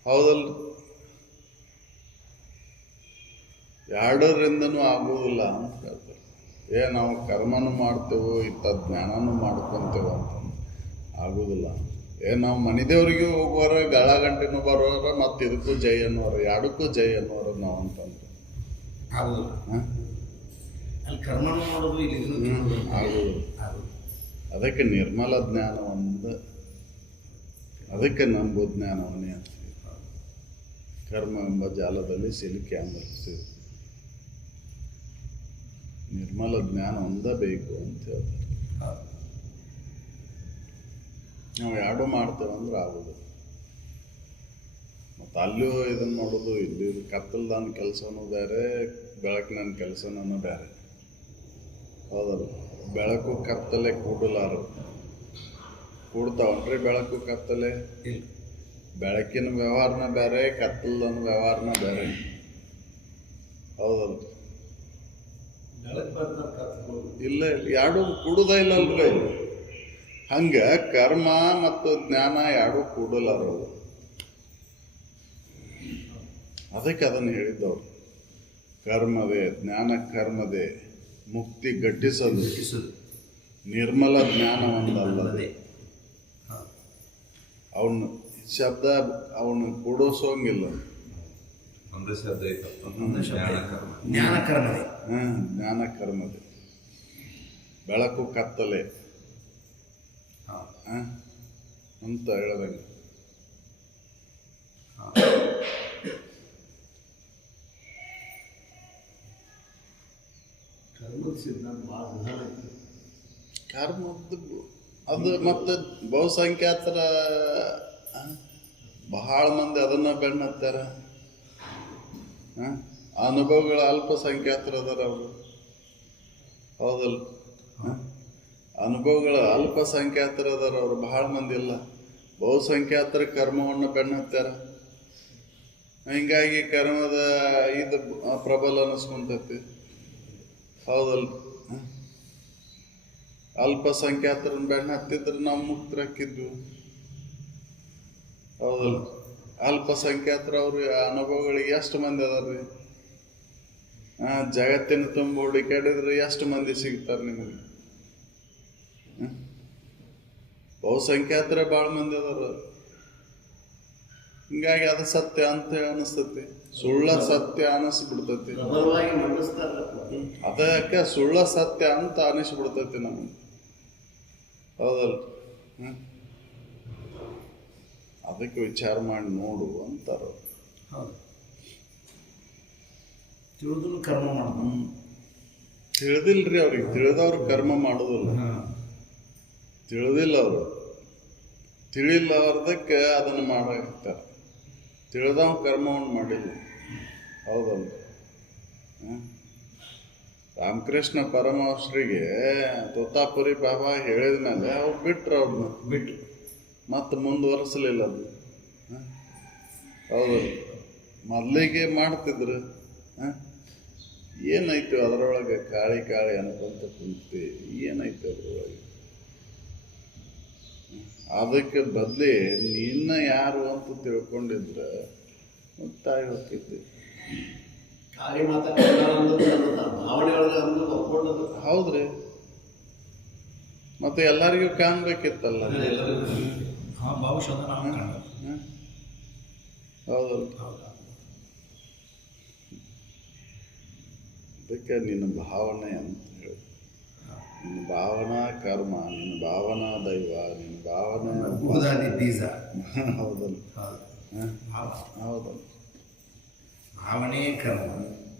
ಹೌದಲ್? ಎರಡರಿಂದನೂ ಆಗುವುದಿಲ್ಲ ಅಂತ ಹೇಳ್ತಾರೆ. ನಾವು ಕರ್ಮನೂ ಮಾಡ್ತೇವೋ ಇತ್ತ ಜ್ಞಾನನೂ ಮಾಡ್ಕೊಂತೇವ ಅಂತ ಆಗುದಿಲ್ಲ. ನಾವು ಮನೆದೇವ್ರಿಗೆ ಹೋಗುವರ ಗಳ ಗಂಟೆನೂ ಬರೋರ, ಮತ್ತು ಇದಕ್ಕೂ ಜೈ ಅನ್ನೋರು, ಎರಡಕ್ಕೂ ಜೈ ಅನ್ನೋರು ನಾವು ಅಂತಂದ್ರೆ ಅಲ್ಲಿ ಕರ್ಮನೂ ಮಾಡೋದು ಇಲ್ಲಿ ಇದನ್ನು ತಿನ್ನೋದು ಆಗುವುದು. ಆಗೋದು. ಅದಕ್ಕೆ ನಿರ್ಮಲ ಜ್ಞಾನ ಒಂದು, ಅದಕ್ಕೆ ನಂಬೋ ಜ್ಞಾನವನ್ನೇ ಅಂತೀವಿ. ಕರ್ಮ ಎಂಬ ಜಾಲದಲ್ಲಿ ಸಿಲುಕಿ ಅಂಬಲಿಸ್ತೀವಿ. ನಿರ್ಮಲ ಜ್ಞಾನ ಒಂದ ಬೇಕು ಅಂತ ಹೇಳ್ತಾರೆ. ಹೌದು. ನಾವು ಎರಡು ಮಾಡ್ತೇವಂದ್ರೆ ಆಗೋದು. ಮತ್ತು ಅಲ್ಲೂ ಇದನ್ನು ಮಾಡೋದು, ಇಲ್ಲಿ ಕತ್ತಲ್ದಾನ ಕೆಲಸನೂ ಬೇರೆ, ಬೆಳಕಿನ ಕೆಲಸನೂ ಬೇರೆ. ಹೌದಲ್ಲ? ಬೆಳಕು ಕತ್ತಲೆ ಕೂಡಲಾರು. ಕೂಡ್ತಾವನ್ರಿ ಬೆಳಕು ಕತ್ತಲೆ? ಇಲ್ಲ. ಬೆಳಕಿನ ವ್ಯವಹಾರನ ಬೇರೆ, ಕತ್ತಲ್ದನ ವ್ಯವಹಾರನ ಬೇರೆ. ಹೌದಲ್ಲ? ಬೆಳಕು ಬರ್ತಾರೆ ಕತ್ಕೊಂಡು. ಇಲ್ಲ, ಎರಡು ಕೂಡುದ ಇಲ್ಲಲ್ರಿ. ಹಂಗೆ ಕರ್ಮ ಮತ್ತು ಜ್ಞಾನ ಎರಡೂ ಕೂಡಲಾರು. ಅದಕ್ಕೆ ಅದನ್ನು ಹೇಳಿದ್ದವ್ರು. ಕರ್ಮವೇ ಜ್ಞಾನ, ಕರ್ಮದೇ ಮುಕ್ತಿ ಗಟ್ಟಿಸಲು ಗಿಟ್ಟಿಸೋದು ನಿರ್ಮಲ ಜ್ಞಾನವೊಂದಲ್ಲದೆ. ಹೌದು. ಅವನು ಶಬ್ದ ಅವನು ಕೂಡೋಸೋಂಗಿಲ್ಲ. ಒಂದು ಶಬ್ದ ಐತಪ್ಪ, ಒಂದು ಶಬ್ದ ಜ್ಞಾನ ಐತೆ. ಕರ್ಮ. ಜ್ಞಾನ ಕರ್ಮದೆ. ಜ್ಞಾನ ಕರ್ಮದೆ. ಬೆಳಕು ಕತ್ತಲೆ ಹೌದು. ಅಂತ ಹೇಳ್ದಂಗೆ. ಕರ್ಮದ ಸಿದ್ಧಾಂತ ಭಾಳ ವಿಧಾನ ಐತಿ. ಕರ್ಮದ್ದು ಅದು ಮತ್ತು ಬಹುಸಂಖ್ಯಾತರ ಬಹಳ ಮಂದಿ ಅದನ್ನ ಬೆನ್ನತ್ತಾರ. ಅನುಭವಗಳ ಅಲ್ಪಸಂಖ್ಯಾತರು ಅದಾರ ಅವರು. ಹೌದಲ್ಲ? ಅನುಭವಗಳ ಅಲ್ಪಸಂಖ್ಯಾತರು ಅದಾರ ಅವರು, ಬಹಳ ಮಂದಿ ಇಲ್ಲ. ಬಹುಸಂಖ್ಯಾತರ ಕರ್ಮವನ್ನು ಬೆನ್ನತ್ತಾರ. ಹಿಂಗಾಗಿ ಕರ್ಮದ ಇದು ಪ್ರಬಲ ಅನ್ನಿಸ್ಕೊಂತೈತಿ. ಹೌದಲ್ಲ? ಅಲ್ಪಸಂಖ್ಯಾತರನ್ನ ಬೆನ್ನ ಹತ್ತಿದ್ರೆ ನಾವು ಮುಕ್ತರಾಕಿದ್ವಿ. ಹೌದಲ್ಲ? ಅಲ್ಪಸಂಖ್ಯಾತರು ಅವ್ರ ಅನುಭವಗಳಿಗೆ ಎಷ್ಟು ಮಂದಿ ಅದಾರ್ರಿ? ಜಗತ್ತಿನ ತುಂಬ ಹುಡುಕಾಡಿದ್ರೆ ಎಷ್ಟು ಮಂದಿ ಸಿಗ್ತಾರೆ ನಿಮಗೆ? ಬಹುಸಂಖ್ಯಾತರೇ ಭಾಳ ಮಂದಿ ಅದಾರ. ಹಿಂಗಾಗಿ ಅದು ಸತ್ಯ ಅಂತ ಅನಿಸ್ತತಿ, ಸುಳ್ಳ ಸತ್ಯ ಅನಿಸ್ಬಿಡ್ತೈತಿ. ಪ್ರಬಲವಾಗಿ ಮಂಡಿಸ್ತಾರೆ. ಅದಕ್ಕೆ ಸುಳ್ಳ ಸತ್ಯ ಅಂತ ಅನಿಸ್ಬಿಡ್ತೈತಿ ನಮಗೆ. ಹೌದಲ್ಲ? ಅದಕ್ಕೆ ವಿಚಾರ ಮಾಡಿ ನೋಡು ಅಂತಾರ. ಹೌದು. ತಿಳಿದು ಕರ್ಮ ಮಾಡೋದು. ತಿಳಿದಿಲ್ರಿ ಅವ್ರಿಗೆ. ತಿಳಿದವ್ರು ಕರ್ಮ ಮಾಡೋದಿಲ್ಲ. ತಿಳಿದಿಲ್ಲ ಅವರು. ತಿಳಿಲಾರ್ದಕ್ಕೆ ಅದನ್ನು ಮಾಡಾಕ್ತಾರೆ. ತಿಳಿದವ್ ಕರ್ಮವನ್ನು ಮಾಡಿಲ್ಲ. ಹೌದಲ್ಲ? ರಾಮಕೃಷ್ಣ ಪರಮಹಂಸರಿಗೆ ತೋತಾಪುರಿ ಬಾಬಾ ಹೇಳಿದ ಮೇಲೆ ಅವ್ರು ಬಿಟ್ರು. ಅವ್ರನ್ನ ಬಿಟ್ಟು ಮತ್ತೆ ಮುಂದುವರಿಸಲಿಲ್ಲ ಅದು. ಹೌದಲ್ಲ? ಮೊದಲಿಗೆ ಮಾಡ್ತಿದ್ರು. ಏನಾಯ್ತು ಅದರೊಳಗೆ? ಕಾಳಿ ಕಾಳಿ ಅನ್ಕೊಂತ ಕುಂತಿ. ಏನಾಯ್ತು ಅದರೊಳಗೆ? ಅದಕ್ಕೆ ಬದಲಿ ನಿನ್ನ ಯಾರು ಅಂತ ತಿಳ್ಕೊಂಡಿದ್ರೆ ತಾಯಿ ಹೋಗ್ತಿದ್ದೆ. ಖಾಲಿ ಮಾತಾಡ್ತಾರೆ ಭಾವನೆ ಒಳಗೆ ಅಂದ್ರೆ ಒಪ್ಕೊಂಡದ್ದು. ಹೌದ್ರಿ. ಮತ್ತೆ ಎಲ್ಲರಿಗೂ ಕಾಣ್ಬೇಕಿತ್ತಲ್ಲ. ಹಾಂ, ಬಹುಶಃ ನಾವು ಕಾಣೋದು. ಹೌದಲ್ಲ? ಹೌದಾ? ಅದಕ್ಕೆ ನಿನ್ನ ಭಾವನೆ ಅಂತ ಹೇಳಿ. ನಿನ್ನ ಭಾವನಾ ಕರ್ಮ, ನಿನ್ನ ಭಾವನಾ ದೈವ, ನಿನ್ನ ಭಾವನೆ ಬೋಧಾದಿ ಬೀಜ. ಹೌದಲ್ಲ? ಹೌದು. ಹೌದಲ್ಲ? ಭಾವನೆ ಕರ್ಮ,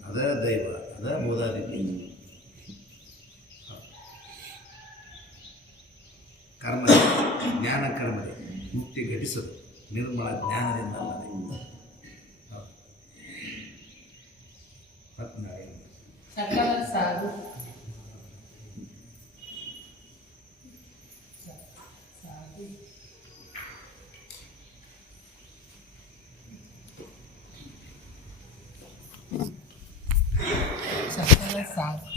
ಅದ ದೈವ, ಅದ ಬೋಧಾದಿ ಬೀಜ. ಕರ್ಮ ಜ್ಞಾನ ಕರ್ಮದೆ ಮುಕ್ತಿ ಘಟಿಸದು ನಿರ್ಮಲ ಜ್ಞಾನದಿಂದ ಅಲ್ಲದೆ. ಸಕಲ ಸಾಧು ಸಕಲ ಸಾಧು